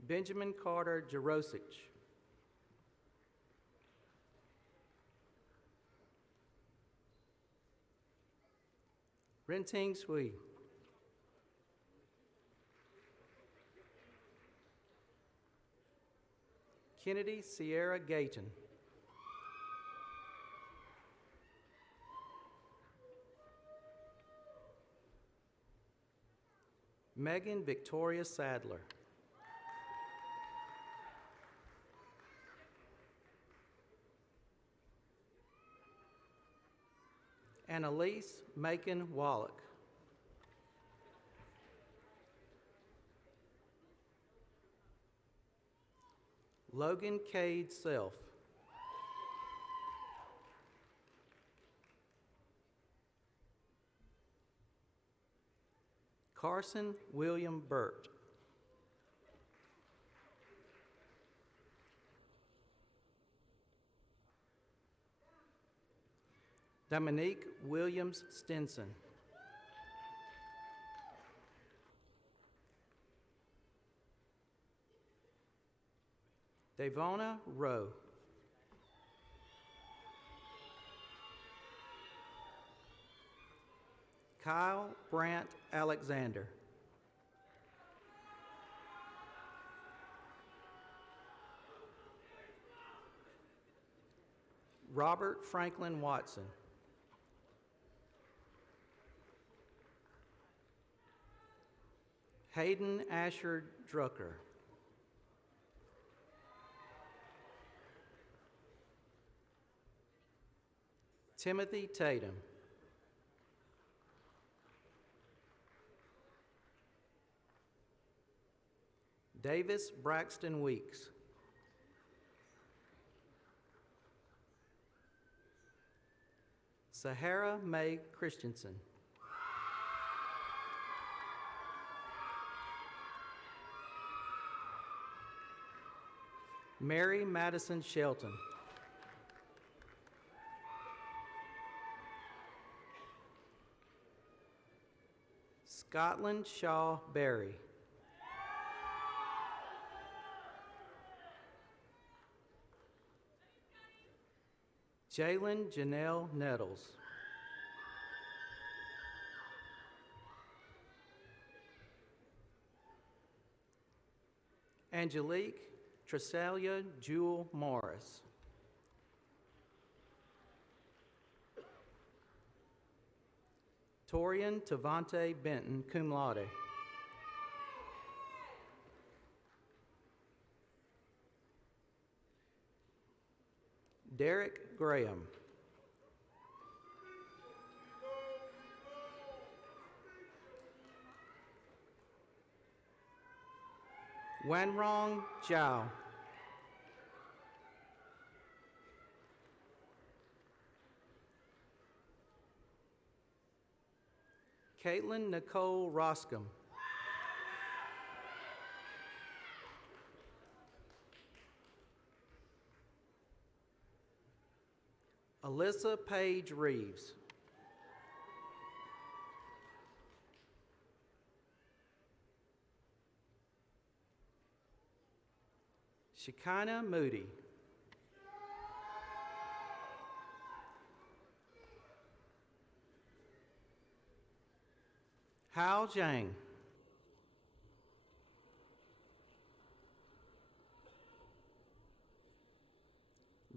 Benjamin Carter Jarosich. Renting Sui. Kennedy Sierra Gayton. Megan Victoria Sadler. Annalise Macon Wallach. Logan Cade Self. Carson William Burt. Dominique Williams Stinson. Devona Rowe. Kyle Brandt Alexander. Robert Franklin Watson. Hayden Asher Drucker. Timothy Tatum. Davis Braxton Weeks. Sahara Mae Christensen. Mary Madison Shelton. Scotland Shaw Berry. Jalen Janelle Nettles. Angelique Tresalia Jewel Morris. Torian Tavante Benton, cum laude. Derek Graham. Wanrong Zhao. Caitlin Nicole Roscom. Alyssa Page Reeves. Shekinah Moody. Hao Zhang.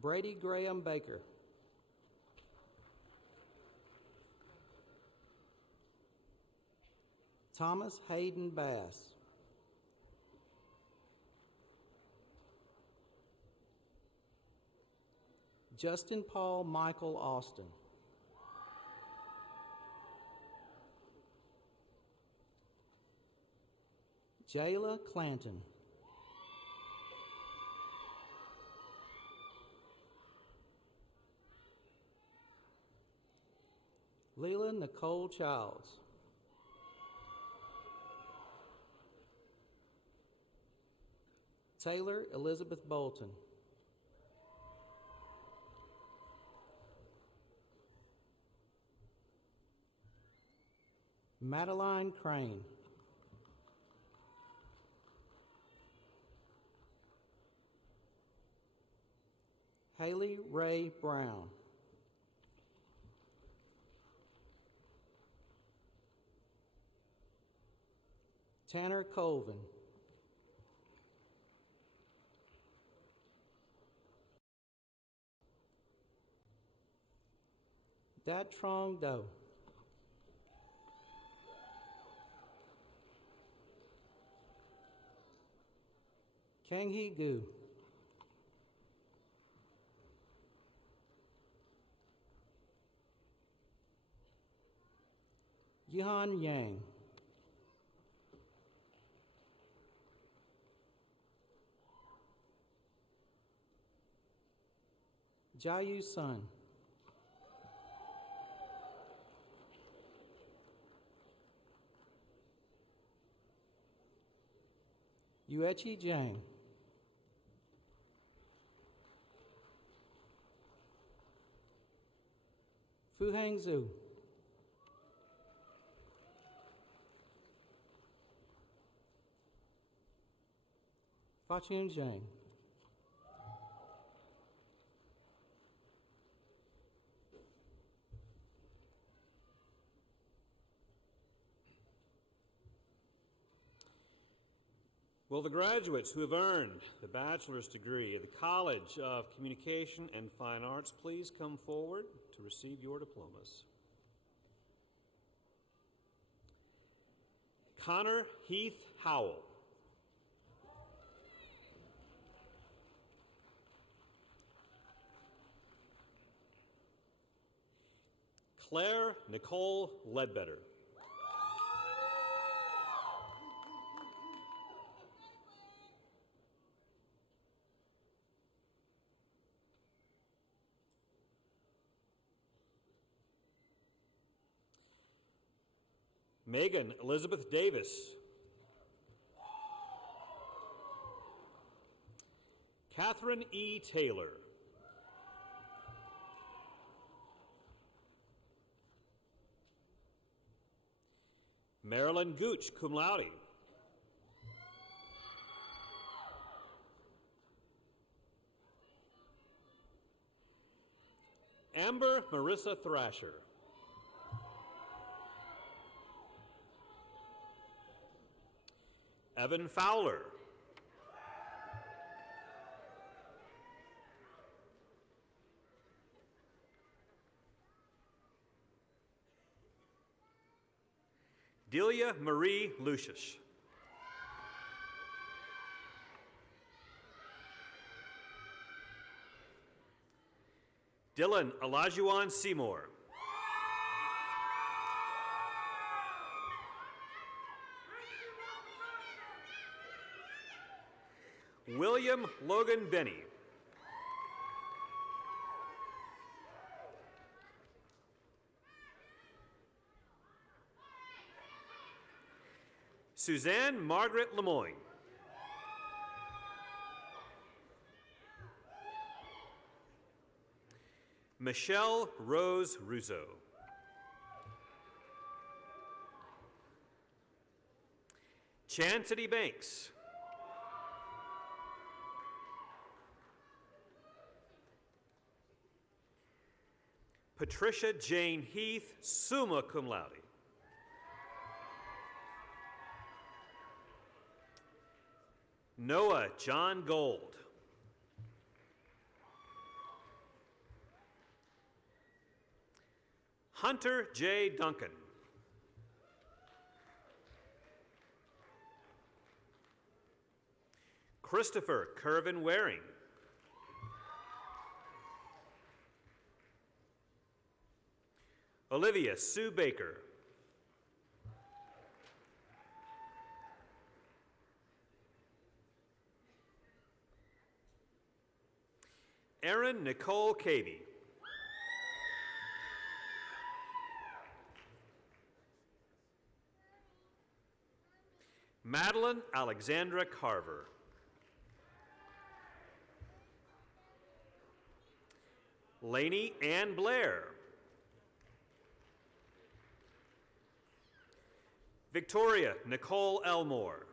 Brady Graham Baker. Thomas Hayden Bass. Justin Paul Michael Austin. Jayla Clanton. Leila Nicole Childs. Taylor Elizabeth Bolton. Madeline Crane. Haley Ray Brown. Tanner Colvin. Dat Trong Do. Kang Hee Gu. Yihan Yang. Jiayu Sun. Yuechi Jiang. Fuhang Zhu. Fachun Zhang. Will the graduates who have earned the bachelor's degree at the College of Communication and Fine Arts please come forward to receive your diplomas? Connor Heath Howell. Claire Nicole Ledbetter. Megan Elizabeth Davis. Catherine E. Taylor. Marilyn Gooch, cum laude. Amber Marissa Thrasher. Evan Fowler. Delia Marie Lucius. Dylan Olajuwon Seymour. William Logan Benny. Suzanne Margaret Lemoyne. Michelle Rose Russo. Chancellor Banks. Patricia Jane Heath, summa cum laude. Noah John Gold. Hunter J. Duncan. Christopher Kervin Waring. Olivia Sue Baker. Erin Nicole Cavey. Madeline Alexandra Carver. Lainey Ann Blair. Victoria Nicole Elmore.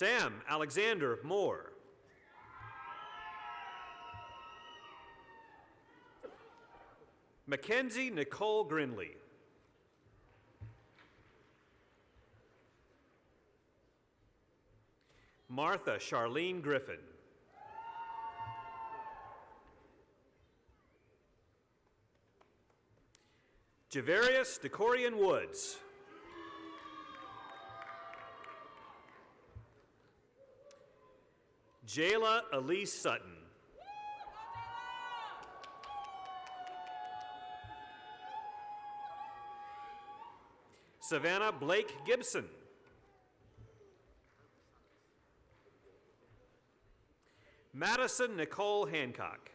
Sam Alexander Moore. Mackenzie Nicole Grinley. Martha Charlene Griffin. Javarius Decorian Woods. Jayla Elise Sutton. Savannah Blake Gibson. Madison Nicole Hancock.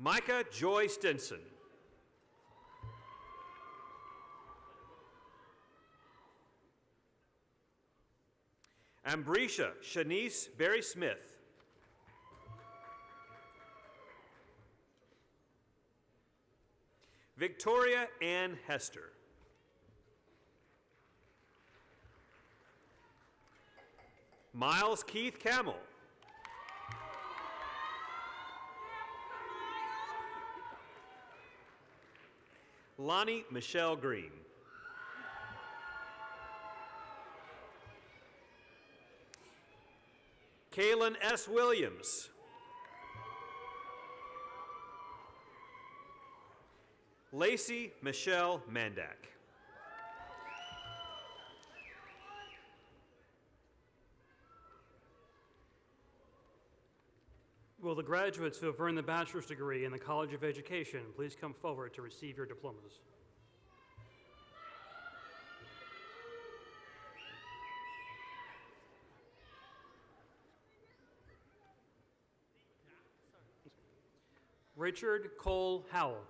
Micah Joy Stinson. Ambrisha Shanice Berry Smith. Victoria Ann Hester. Miles Keith Camel. Lonnie Michelle Green. Kaylin S. Williams. Lacey Michelle Mandak. Will the graduates who have earned the bachelor's degree in the College of Education please come forward to receive your diplomas? Richard Cole Howell.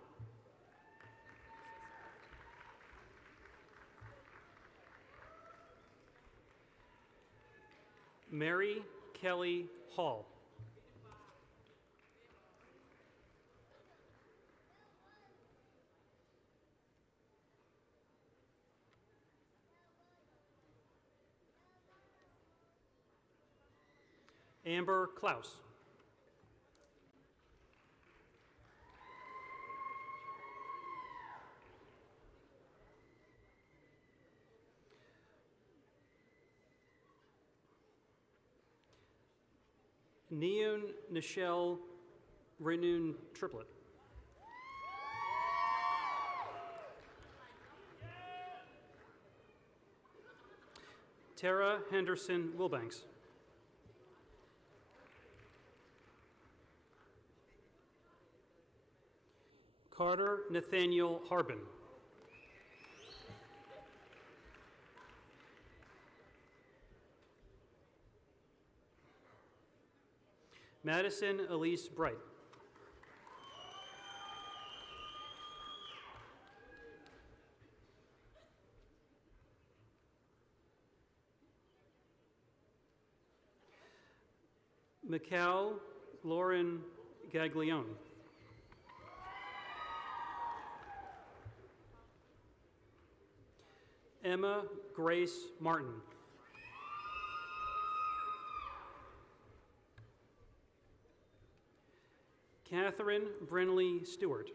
Mary Kelly Hall. Amber Klaus. Neon Nichelle Renoon Triplet. Tara Henderson Wilbanks. Carter Nathaniel Harbin. Madison Elise Bright. Mikal Lauren Gaglione. Emma Grace Martin. Catherine Brinley Stewart.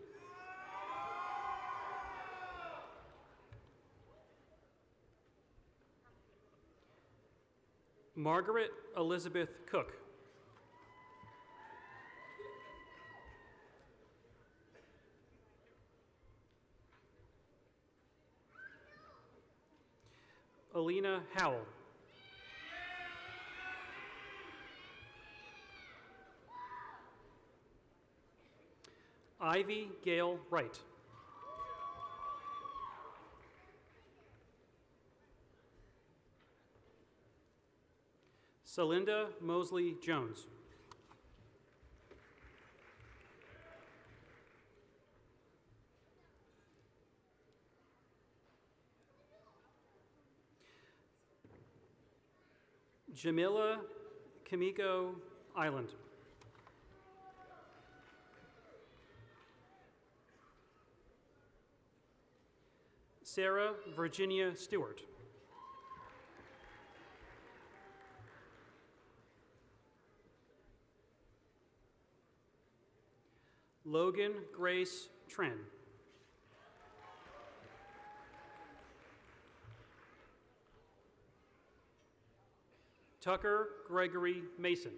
Margaret Elizabeth Cook. Alina Howell. Ivy Gale Wright. Celinda Mosley Jones. Jamila Kamiko Island. Sarah Virginia Stewart. Logan Grace Tren. Tucker Gregory Mason.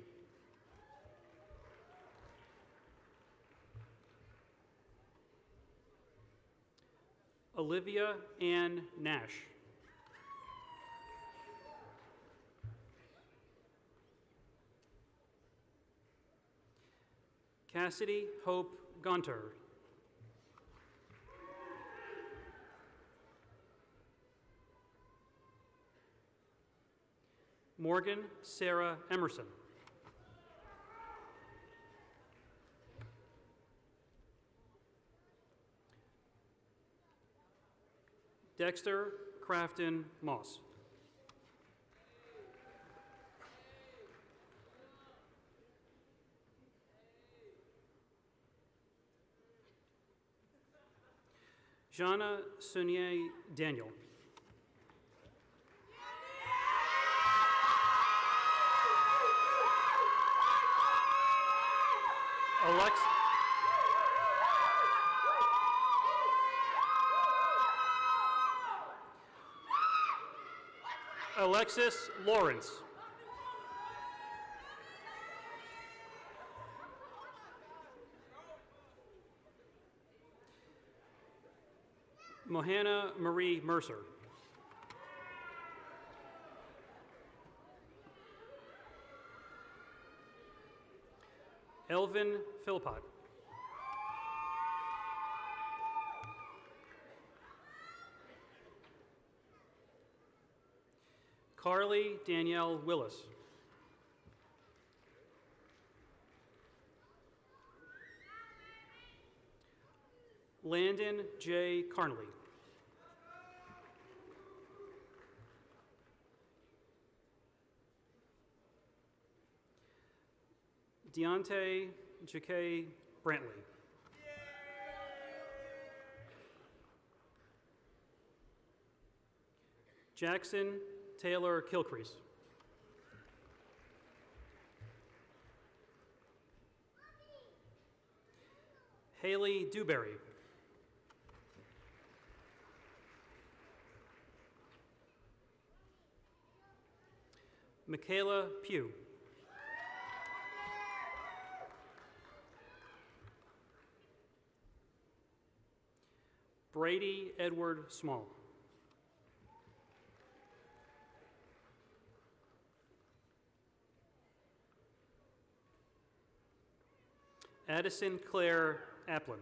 Olivia Ann Nash. Cassidy Hope Gunter. Morgan Sarah Emerson. Dexter Crafton Moss. Jana Sunier Daniel. Alexis Lawrence. Mohana Marie Mercer. Elvin Philpott. Carly Danielle Willis. Landon J. Carnley. Deontay J.K. Brantley. Jackson Taylor Kilcrease. Haley Dewberry. Michaela Pugh. Brady Edward Small. Addison Claire Applin.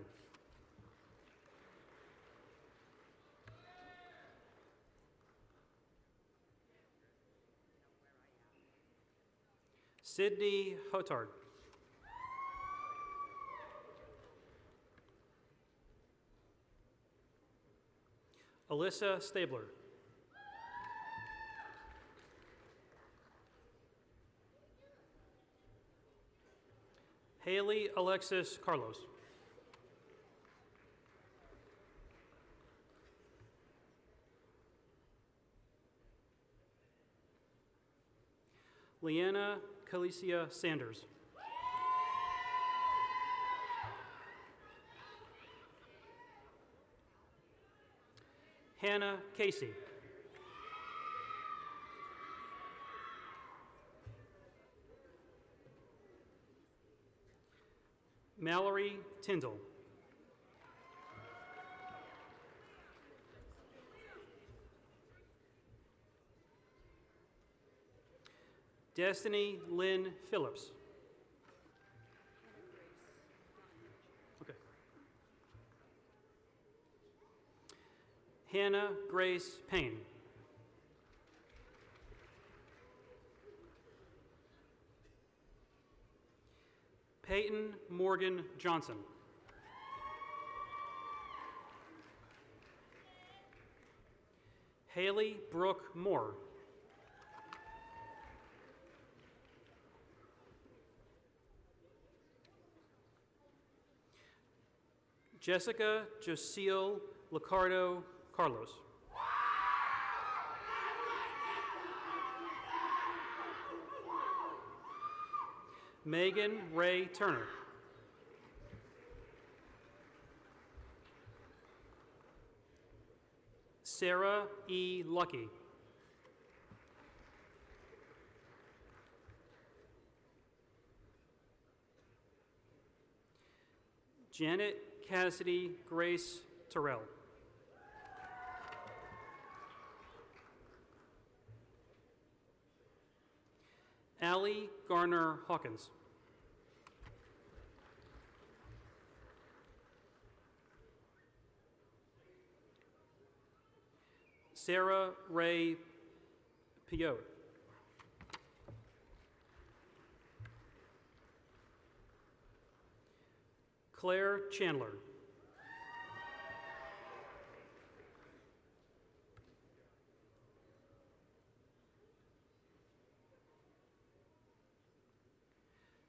Sydney Hotard. Alyssa Stabler. Haley Alexis Carlos. Leanna Calicia Sanders. Hannah Casey. Mallory Tyndall. Destiny Lynn Phillips. Okay. Hannah Grace Payne. Peyton Morgan Johnson. Haley Brooke Moore. Jessica Josiel Licardo Carlos. Megan Ray Turner. Sarah E. Lucky. Janet Cassidy Grace Terrell. Allie Garner Hawkins. Sarah Ray Piyot. Claire Chandler.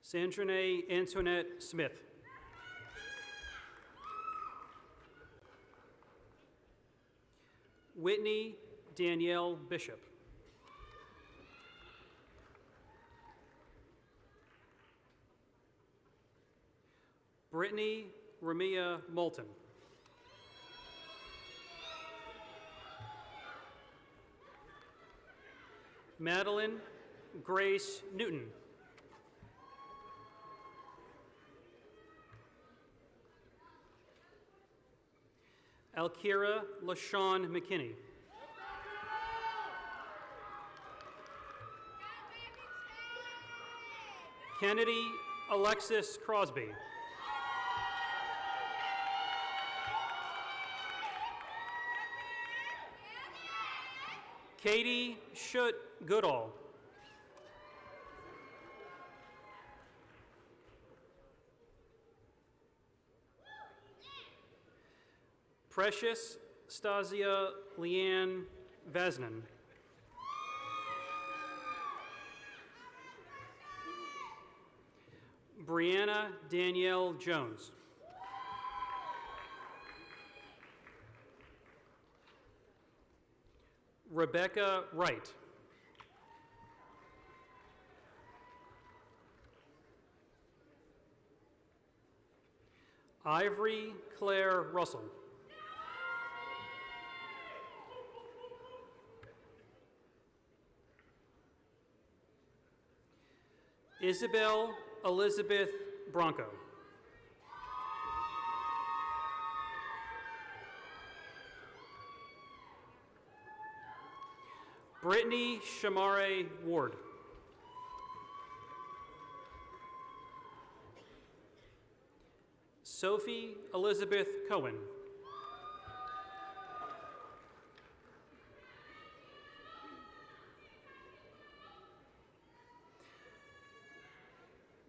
Sandrine Antoinette Smith. Whitney Danielle Bishop. Brittany Ramia Moulton. Madeline Grace Newton. Alkira LaShawn McKinney. Kennedy Alexis Crosby. Katie Schutt Goodall. Precious Stasia Leanne Vasnan. Brianna Danielle Jones. Rebecca Wright. Ivory Claire Russell. Isabel Elizabeth Bronco. Brittany Shamare Ward. Sophie Elizabeth Cohen.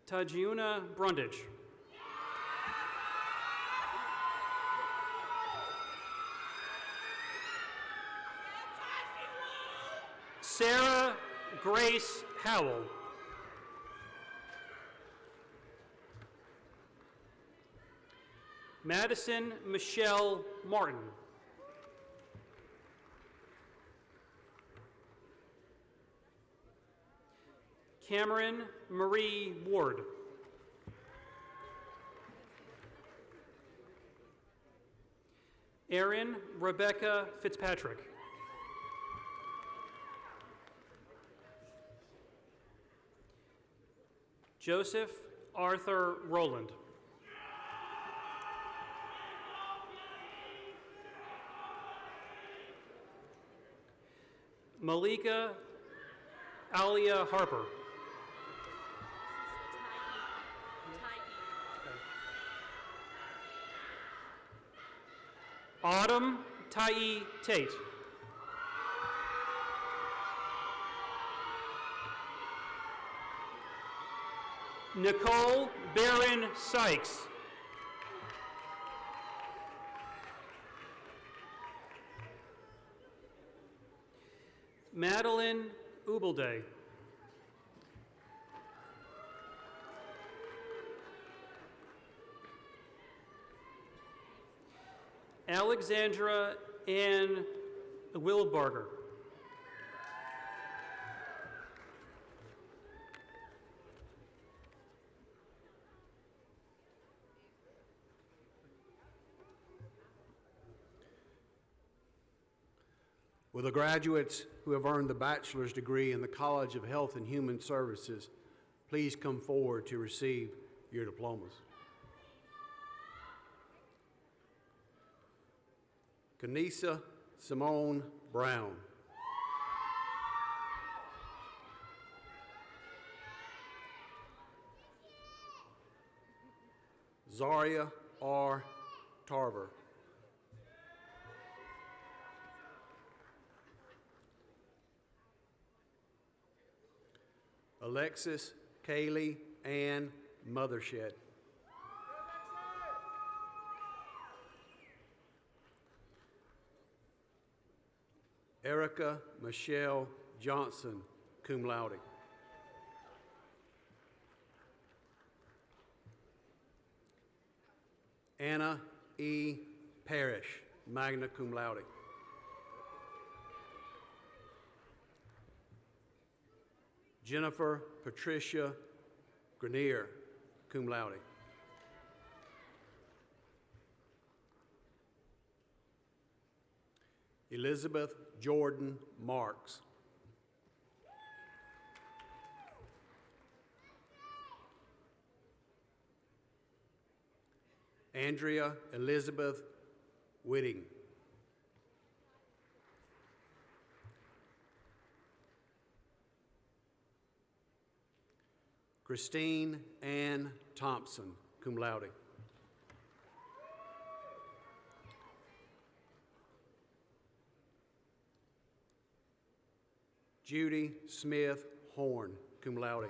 Tajuna Brundage. Sarah Grace Howell. Madison Michelle Martin. Cameron Marie Ward. Erin Rebecca Fitzpatrick. Joseph Arthur Rowland. Malika Alia Harper. Autumn Tai Tate. Nicole Barron Sykes. Madeline Ubelday. Alexandra Ann Wilbarger. Will the graduates who have earned the bachelor's degree in the College of Health and Human Services please come forward to receive your diplomas? Kanisa Simone Brown. Zaria R. Tarver. Alexis Kaylee Ann Mothershed. Erica Michelle Johnson, cum laude. Anna E. Parrish, magna cum laude. Jennifer Patricia Grenier, cum laude. Elizabeth Jordan Marks. Andrea Elizabeth Whitting. Christine Ann Thompson, cum laude. Judy Smith Horn, cum laude.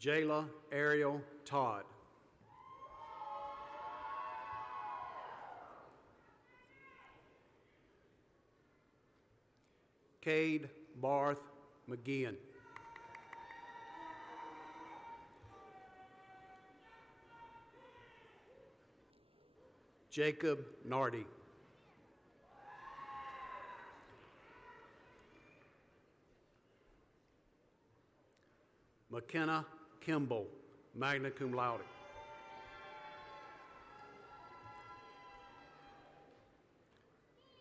Jayla Ariel Todd. Cade Barth McGeehan. Jacob Nardi. McKenna Kimball, magna cum laude.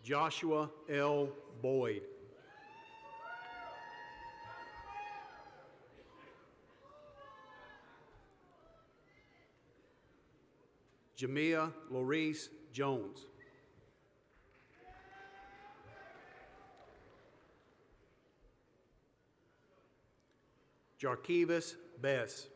Joshua L. Boyd. Jamia Lorice Jones. Jarkivas Bess.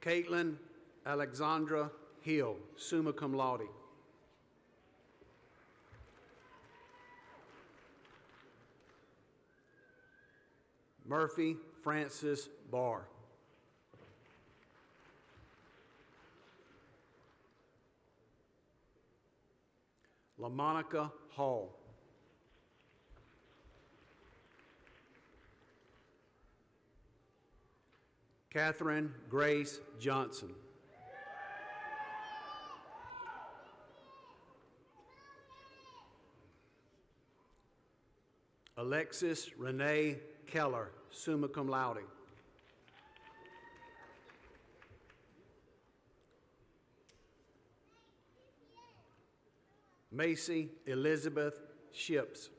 Caitlin Alexandra Hill, summa cum laude. Murphy Francis Barr. LaMonica Hall. Catherine Grace Johnson. Alexis Renee Keller, summa cum laude. Macy Elizabeth Ships.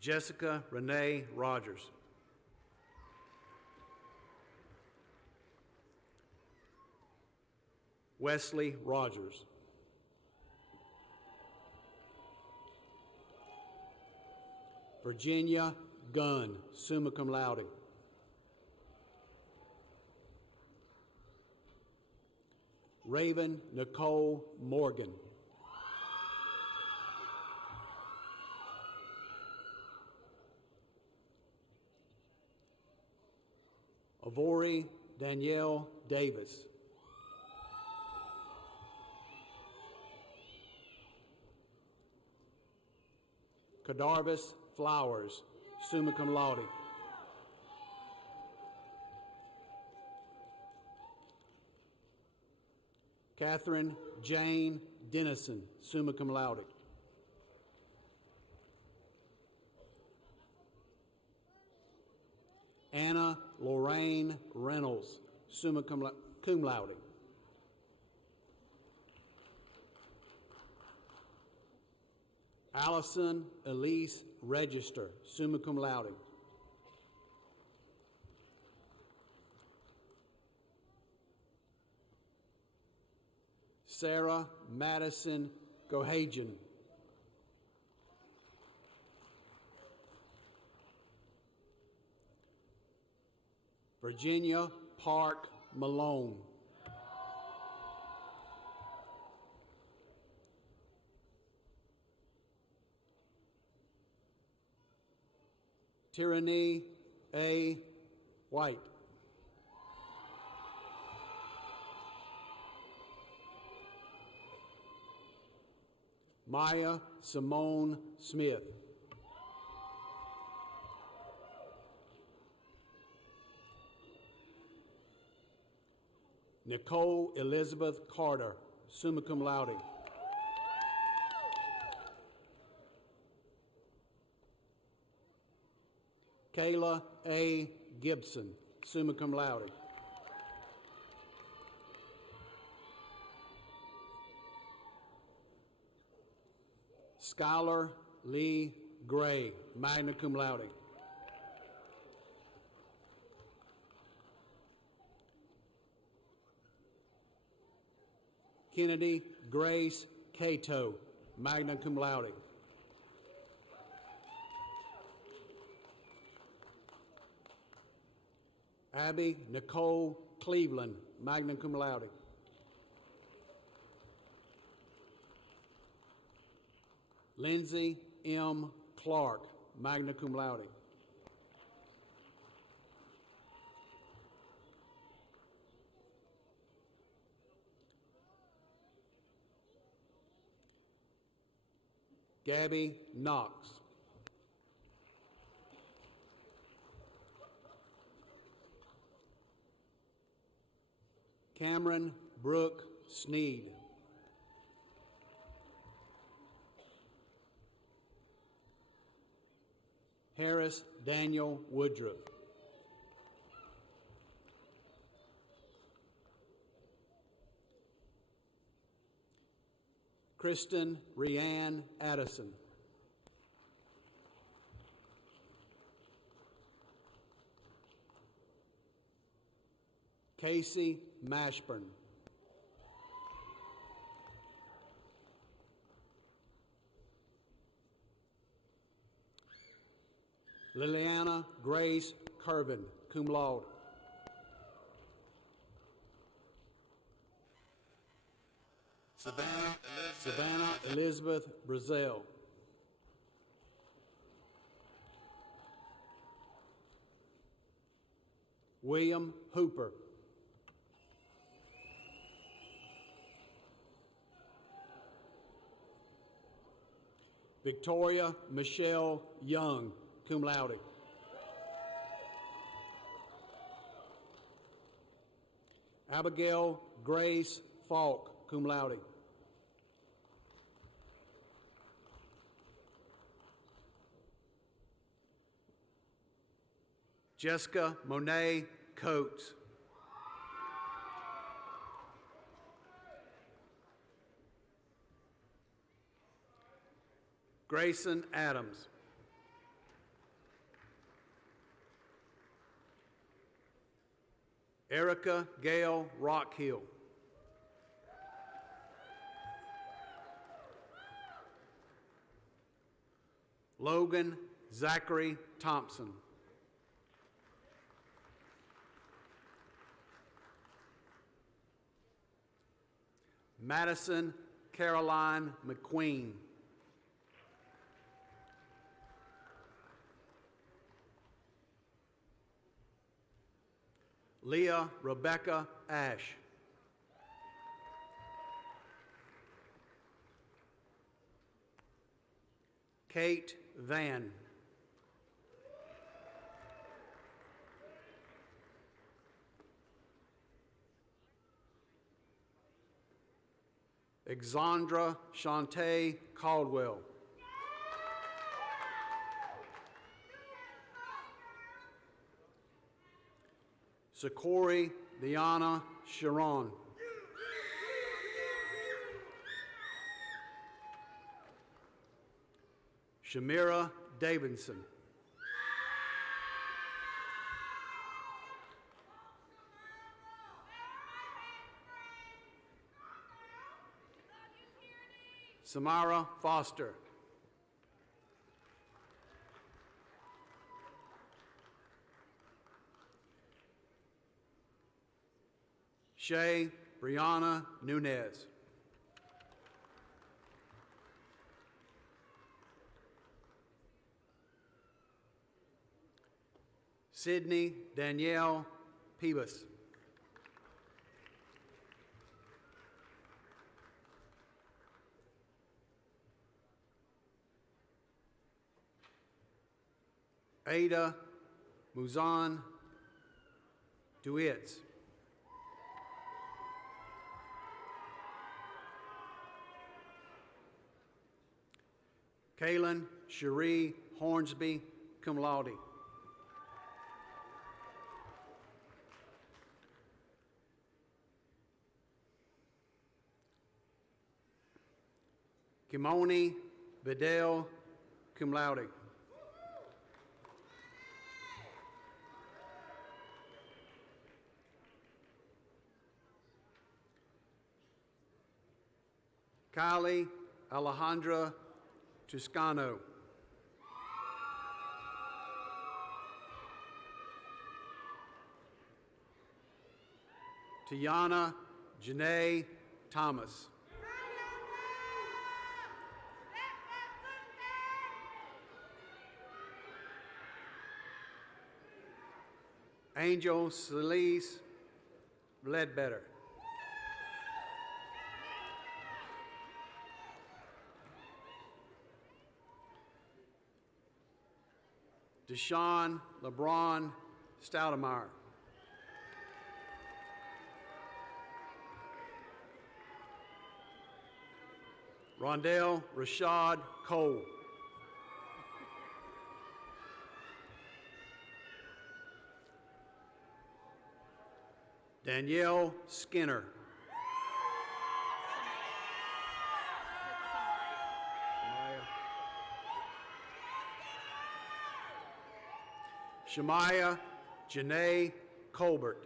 Jessica Renee Rogers. Wesley Rogers. Virginia Gunn, summa cum laude. Raven Nicole Morgan. Avori Danielle Davis. Cadarvis Flowers, summa cum laude. Catherine Jane Dennison, summa cum laude. Anna Lorraine Reynolds, summa cum laude. Allison Elise Register, summa cum laude. Sarah Madison Gohagen. Virginia Park Malone. Tyranny A. White. Maya Simone Smith. Nicole Elizabeth Carter, summa cum laude. Kayla A. Gibson, summa cum laude. Skylar Lee Gray, magna cum laude. Kennedy Grace Cato, magna cum laude. Abby Nicole Cleveland, magna cum laude. Lindsay M. Clark, magna cum laude. Gabby Knox. Cameron Brooke Sneed. Harris Daniel Woodruff. Kristen Rianne Addison. Casey Mashburn. Liliana Grace Curvin, cum laude. Savannah Elizabeth Brazil. William Hooper. Victoria Michelle Young, cum laude. Abigail Grace Falk, cum laude. Jessica Monet Coates. Grayson Adams. Erica Gale Rockhill. Logan Zachary Thompson. Madison Caroline McQueen. Leah Rebecca Ash. Kate Van. Exandra Shantae Caldwell. Sakori Diana Sharon. Shamira Davidson. Samara Foster. Shay Brianna Nunez. Sydney Danielle Peebus. Ada Muzan Duitz. Kaylin Cherie Hornsby, cum laude. Kimoni Vidal, cum laude. Kylie Alejandra Toscano. Tiana Janae Thomas. Angel Celise Ledbetter. Deshaun LeBron Stoudemeyer. Rondell Rashad Cole. Danielle Skinner. Shemaya Janae Colbert.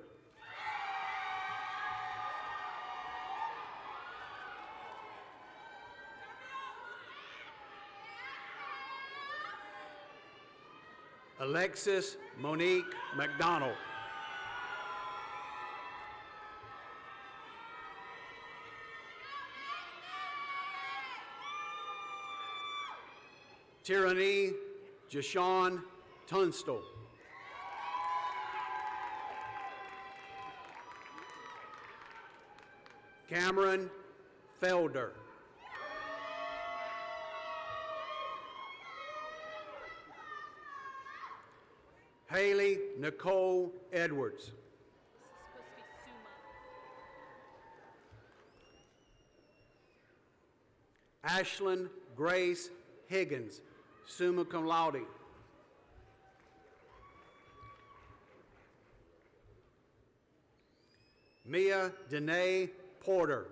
Alexis Monique McDonald. Tyranny Jashawn Tunstall. Cameron Felder. Haley Nicole Edwards. Ashlyn Grace Higgins, summa cum laude. Mia Danae Porter.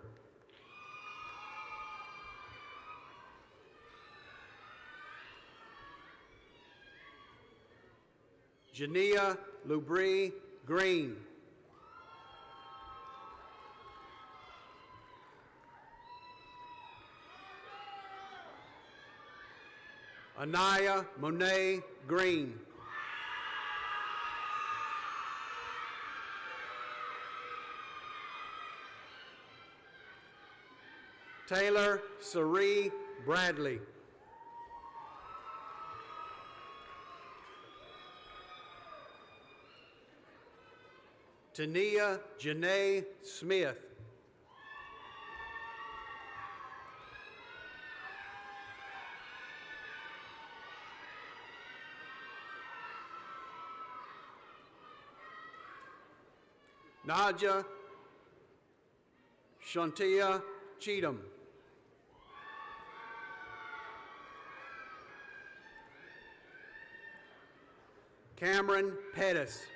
Jania Lubrie Green. Anaya Monet Green. Taylor Cerie Bradley. Tania Janae Smith. Naja Shantia Cheatham. Cameron Pettis.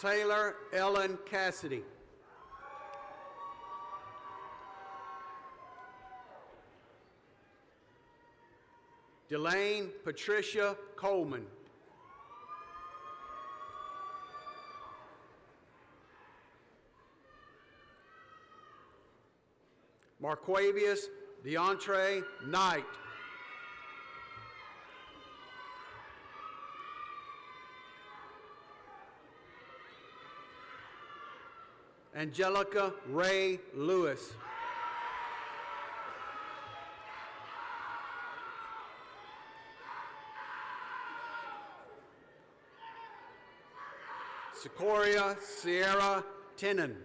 Taylor Ellen Cassidy. Delane Patricia Coleman. Marquavius DeAndre Knight. Angelica Ray Lewis. Sequoia Sierra Tenon.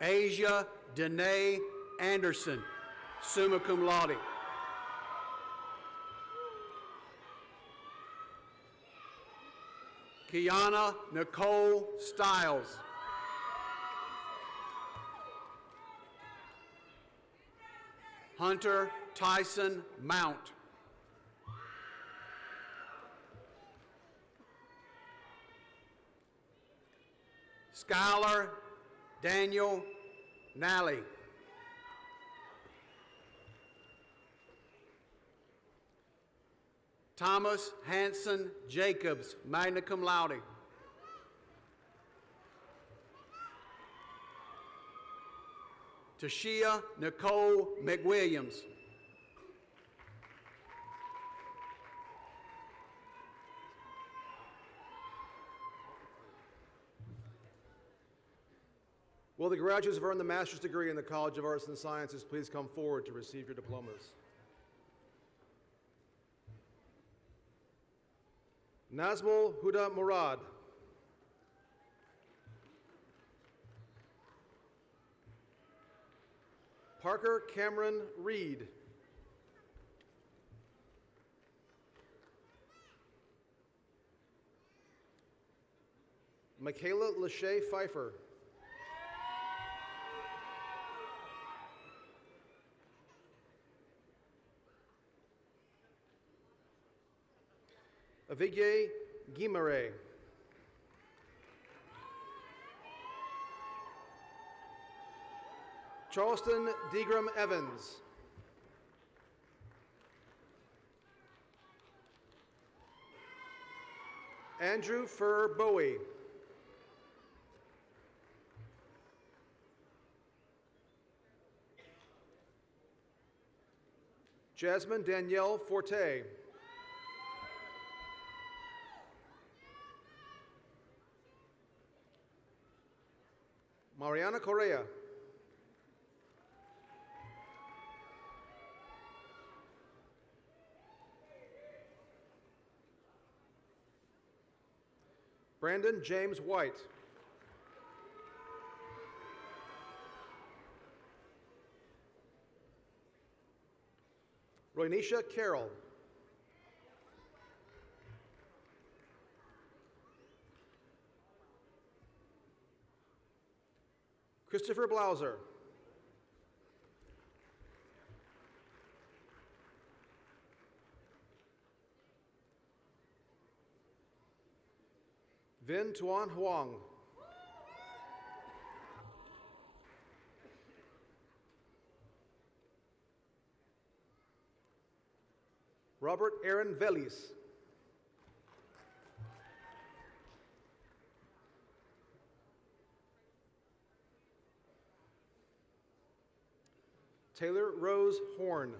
Asia Danae Anderson, summa cum laude. Kiana Nicole Stiles. Hunter Tyson Mount. Skylar Daniel Nally. Thomas Hanson Jacobs, magna cum laude. Tashia Nicole McWilliams. Will the graduates who have earned the master's degree in the College of Arts and Sciences please come forward to receive your diplomas? Nazmul Huda Murad. Parker Cameron Reed. Michaela Lachey Pfeiffer. Avigye Guimare. Charleston Degram Evans. Andrew Fur Bowie. Jasmine Danielle Forte. Mariana Correa. Brandon James White. Roynisha Carroll. Christopher Blauser. Vin Tuan Huang. Robert Aaron Velis. Taylor Rose Horn.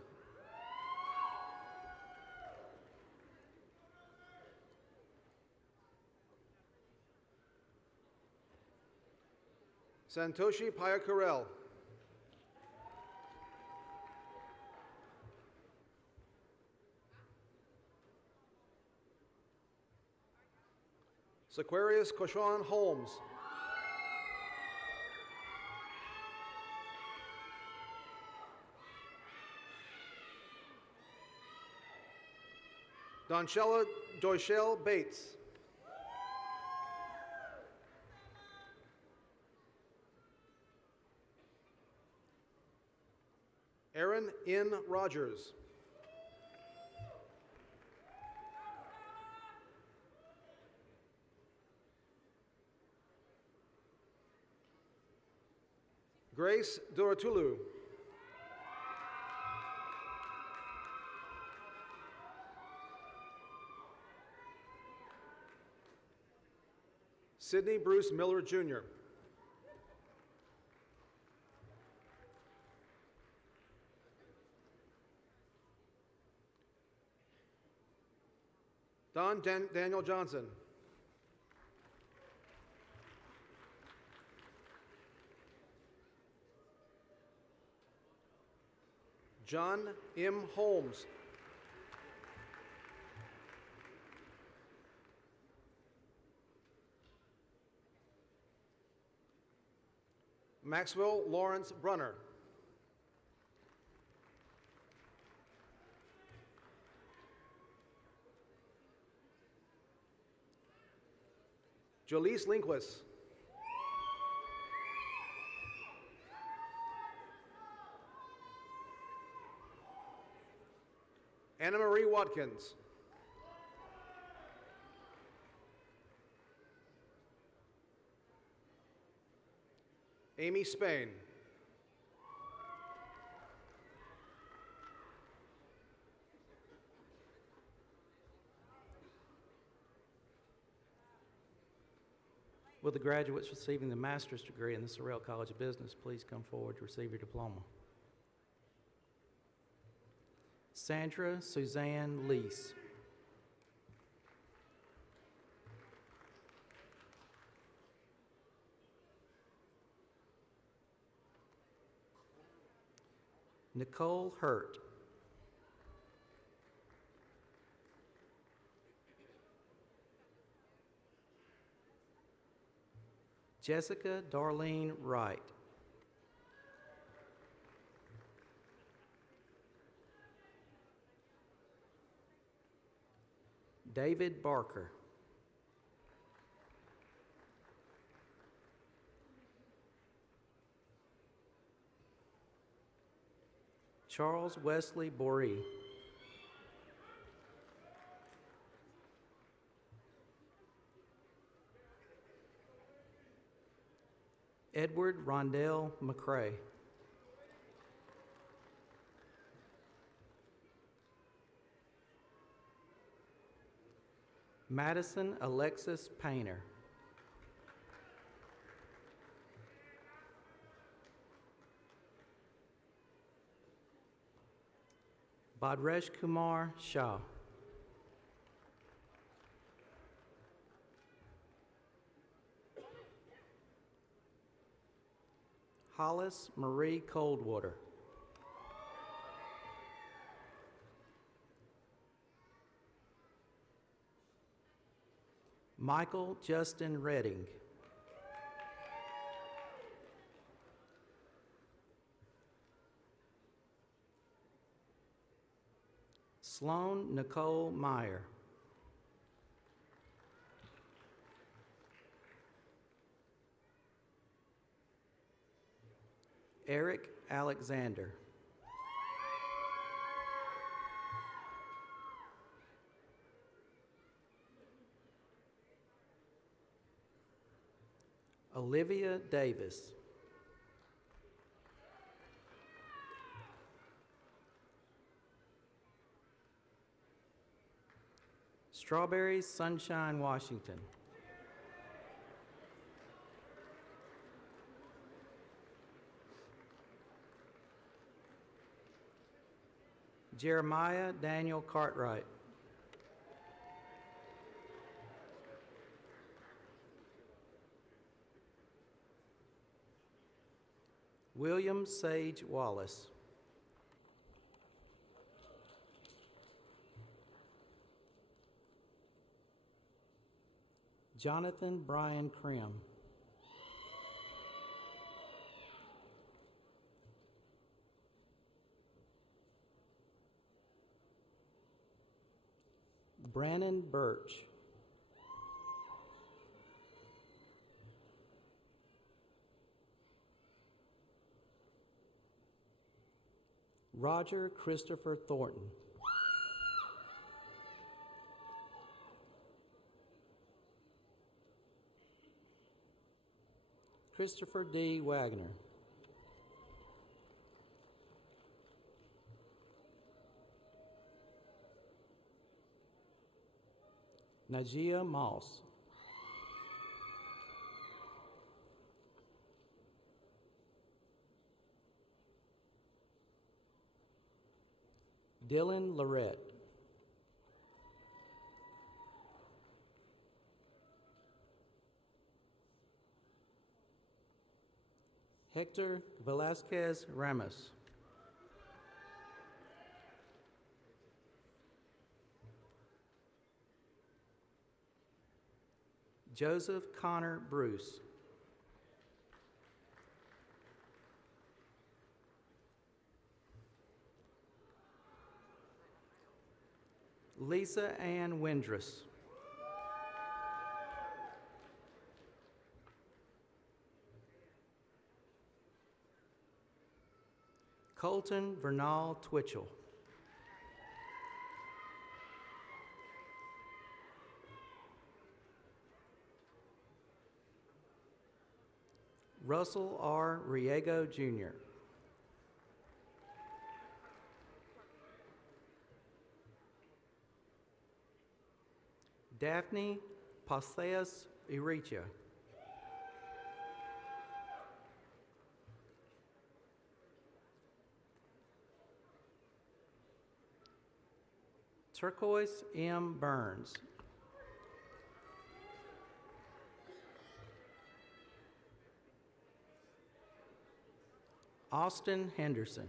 Santoshi Payakarel. Sequarius Koshan Holmes. Donchella Doichelle Bates. Aaron N. Rogers. Grace Doratulu. Sidney Bruce Miller, Jr. Daniel Johnson. John M. Holmes. Maxwell Lawrence Brunner. Jolise Linquist. Anna Marie Watkins. Amy Spain. Will the graduates receiving the master's degree in the Sorrell College of Business please come forward to receive your diploma? Sandra Suzanne Lease. Nicole Hurt. Jessica Darlene Wright. David Barker. Charles Wesley Boree. Edward Rondell McCrae. Madison Alexis Painter. Badresh Kumar Shah. Hollis Marie Coldwater. Michael Justin Redding. Sloan Nicole Meyer. Eric Alexander. Olivia Davis. Strawberry Sunshine Washington. Jeremiah Daniel Cartwright. William Sage Wallace. Jonathan Brian Krim. Brannon Birch. Roger Christopher Thornton. Christopher D. Wagner. Najia Moss. Dylan Lorette. Hector Velasquez Ramos. Joseph Connor Bruce. Lisa Ann Windress. Colton Vernal Twitchell. Russell R. Riego, Jr. Daphne Paseas Iricha. Turquoise M. Burns. Austin Henderson.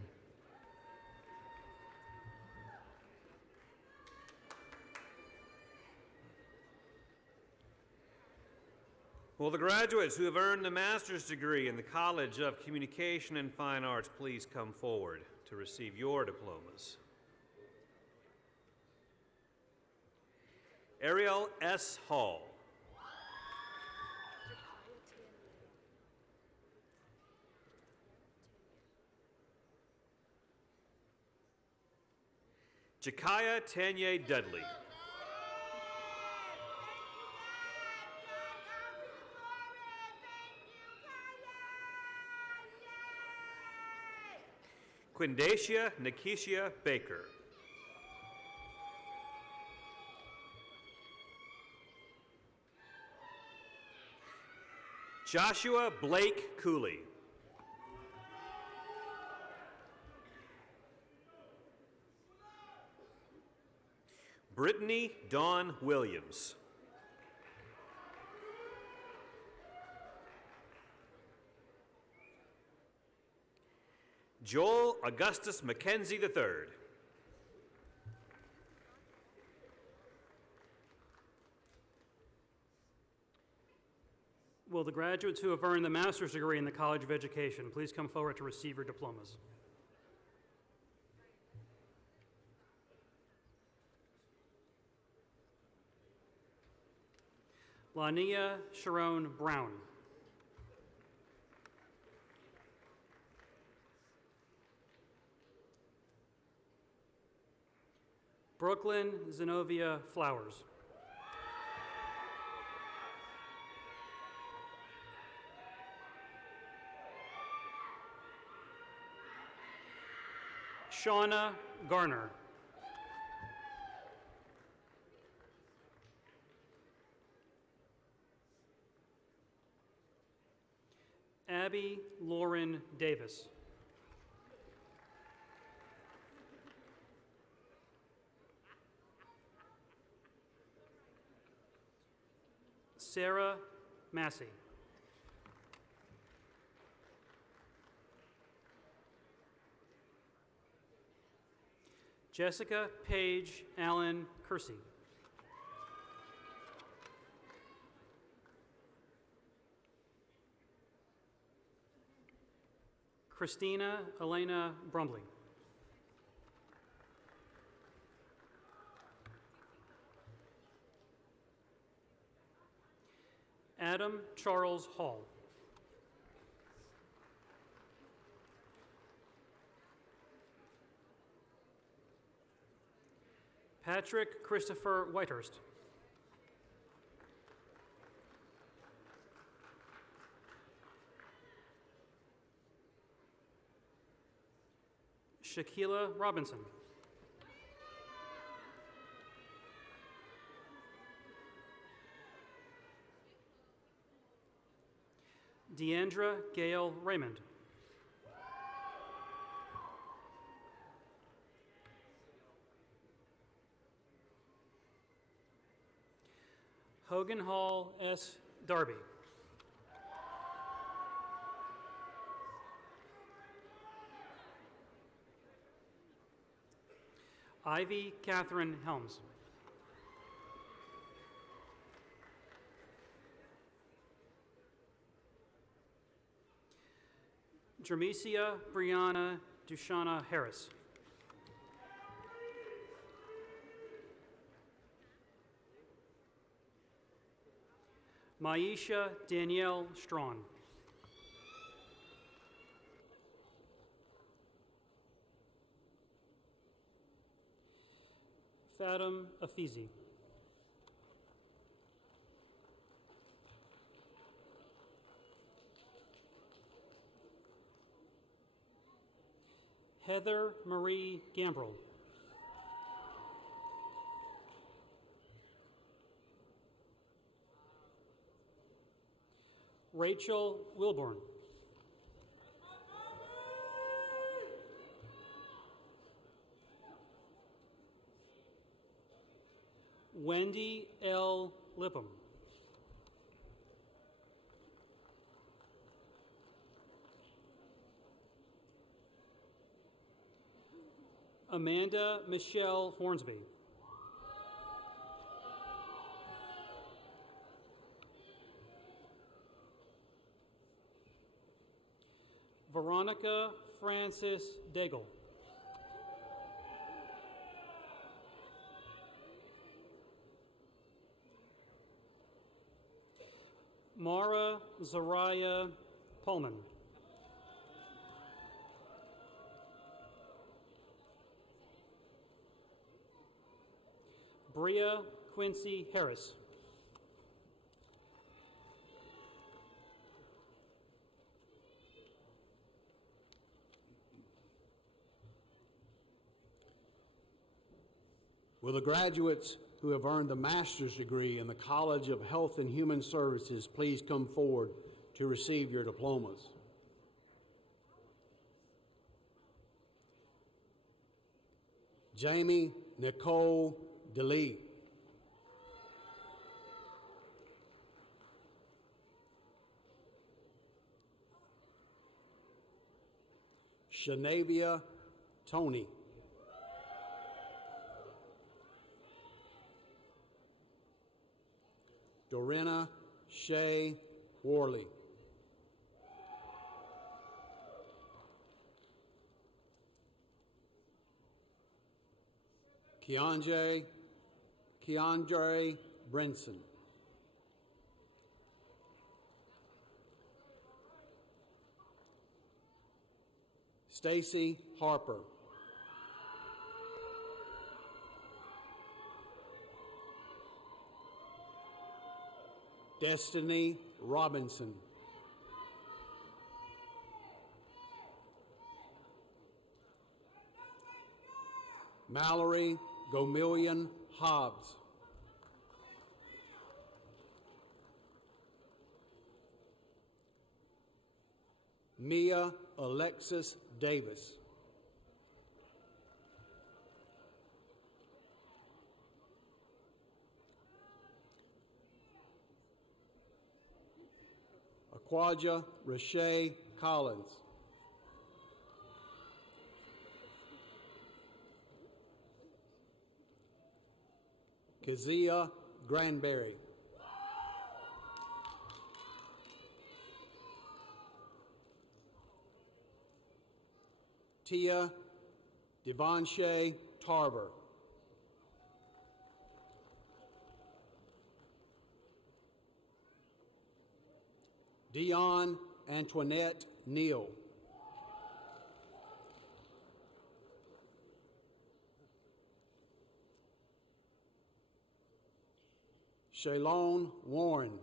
Will the graduates who have earned the master's degree in the College of Communication and Fine Arts please come forward to receive your diplomas? Ariel S. Hall. Jakaya Tanya Dudley. Quindacia Nikisha Baker. Joshua Blake Cooley. Brittany Dawn Williams. Joel Augustus Mackenzie III. Will the graduates who have earned the master's degree in the College of Education please come forward to receive your diplomas? Lania Sharon Brown. Brooklyn Zenobia Flowers. Shauna Garner. Abby Lauren Davis. Sarah Massey. Jessica Paige Allen Kersey. Christina Elena Brumley. Adam Charles Hall. Patrick Christopher Whitehurst. Shaquila Robinson. Deandra Gail Raymond. Hogan Hall S. Darby. Ivy Catherine Helms. Jermesia Brianna Dushana Harris. Maisha Danielle Strawn. Fatim Afizi. Heather Marie Gambrell. Rachel Wilborn. Wendy L. Lippum. Amanda Michelle Hornsby. Veronica Francis Daigle. Mara Zariah Pullman. Bria Quincy Harris. Will the graduates who have earned the master's degree in the College of Health and Human Services please come forward to receive your diplomas? Jamie Nicole DeLee. Shanavia Tony. Dorena Shea Worley. Keandre Brinson. Stacy Harper. Destiny Robinson. Mallory Gomillion Hobbs. Mia Alexis Davis. Aquaja Rashay Collins. Kazia Granberry. Tia Devonshay Tarver. Dion Antoinette Neal. Shaylon Warren.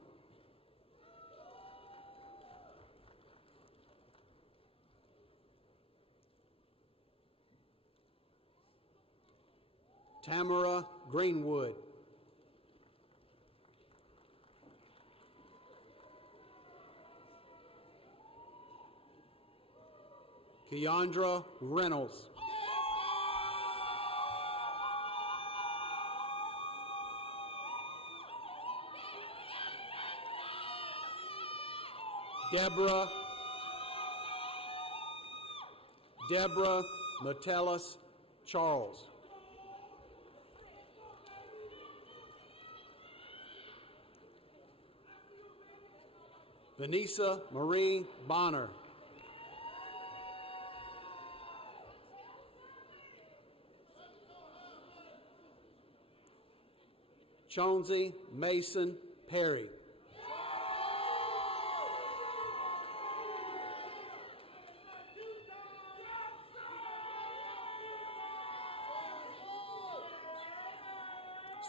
Tamara Greenwood. Keandra Reynolds. Deborah Metellus Charles. Vanessa Marie Bonner. Chauncey Mason Perry.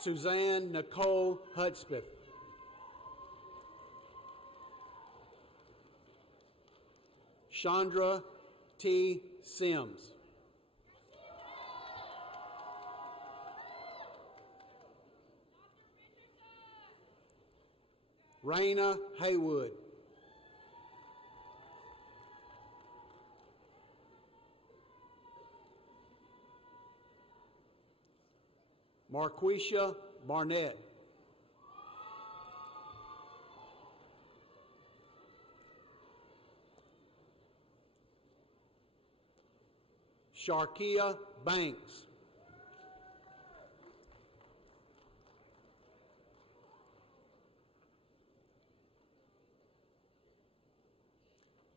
Suzanne Nicole Hudspeth. Chandra T. Sims. Raina Haywood. Marquisha Barnett. Sharkia Banks.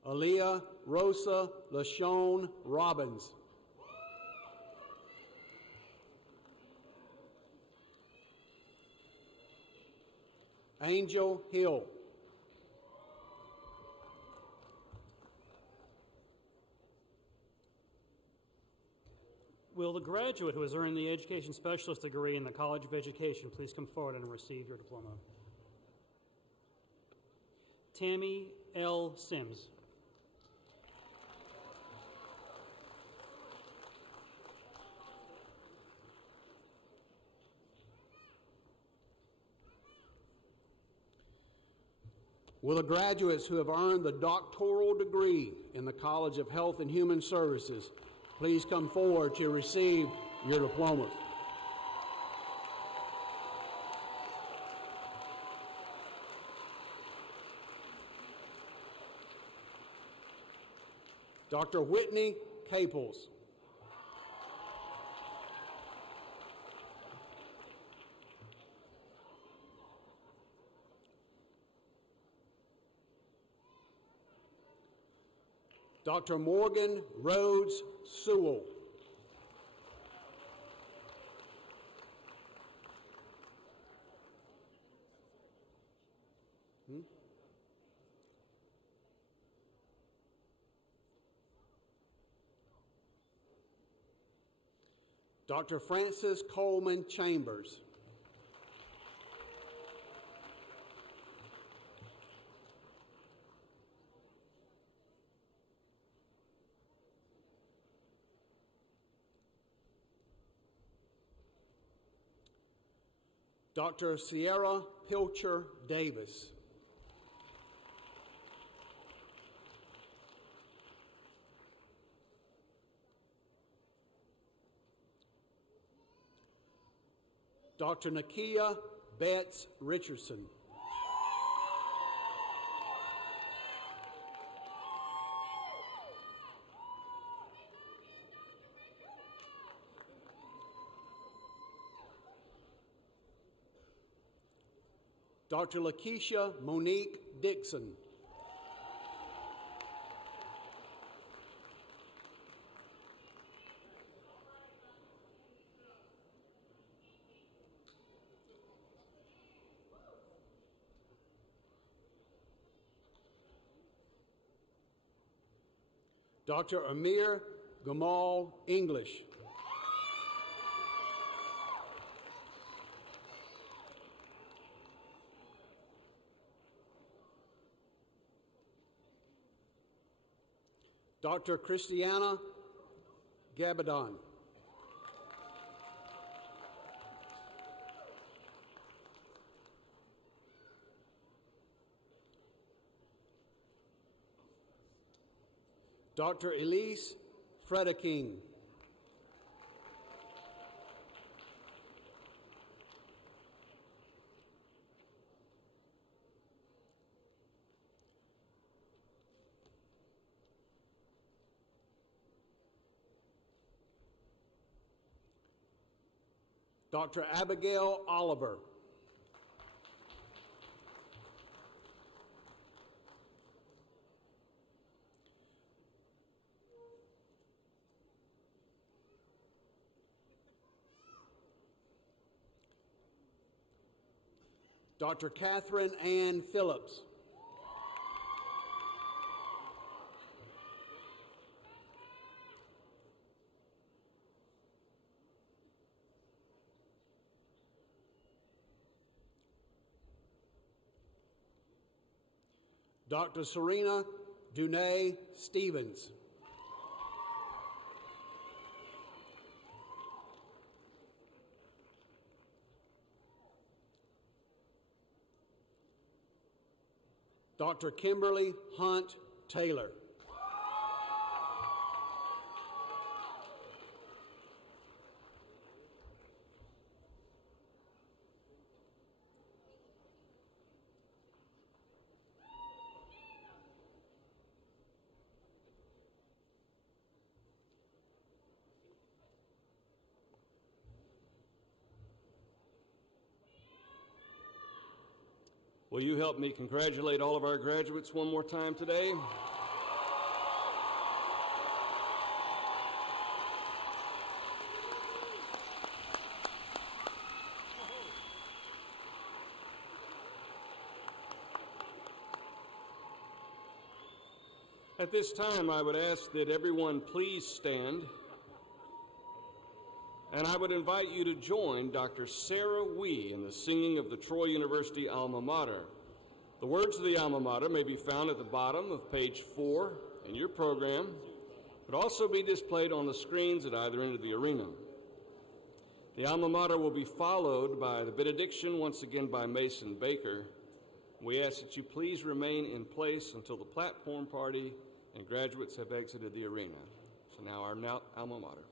Aaliyah Rosa LaShawn Robbins. Angel Hill. Will the graduate who has earned the Education Specialist degree in the College of Education please come forward and receive your diploma? Tammy L. Sims. Will the graduates who have earned the doctoral degree in the College of Health and Human Services please come forward to receive your diplomas? Dr. Whitney Caples. Dr. Morgan Rhodes Sewell. Dr. Francis Coleman Chambers. Dr. Sierra Pilcher Davis. Dr. Nakia Betts Richardson. Dr. Lakeisha Monique Dixon. Dr. Amir Gamal English. Dr. Christiana Gabadon. Dr. Elise Fredeking. Dr. Abigail Oliver. Dr. Catherine Ann Phillips. Dr. Serena Dunay Stevens. Dr. Kimberly Hunt Taylor. Will you help me congratulate all of our graduates one more time today? At this time, I would ask that everyone please stand, and I would invite you to join Dr. Sarah Wee in the singing of the Troy University Alma Mater. The words of the Alma Mater may be found at the bottom of page 4 in your program, but also be displayed on the screens at either end of the arena. The Alma Mater will be followed by the benediction, once again by Mason Baker. We ask that you please remain in place until the platform party and graduates have exited the arena. So now our Alma Mater.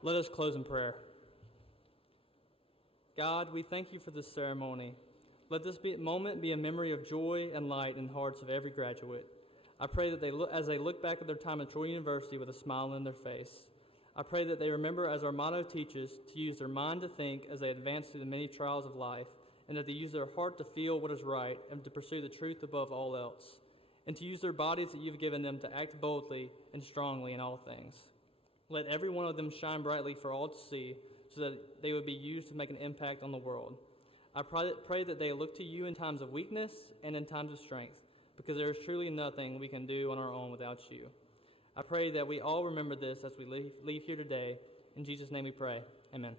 Let us close in prayer. God, we thank you for this ceremony. Let this moment be a memory of joy and light in the hearts of every graduate. I pray that as they look back at their time at Troy University with a smile on their face. I pray that they remember, as our motto teaches, to use their mind to think as they advance through the many trials of life, and that they use their heart to feel what is right and to pursue the truth above all else, and to use their bodies that you've given them to act boldly and strongly in all things. Let every one of them shine brightly for all to see, so that they would be used to make an impact on the world. I pray that they look to you in times of weakness and in times of strength, because there is truly nothing we can do on our own without you. I pray that we all remember this as we leave here today. In Jesus' name we pray. Amen.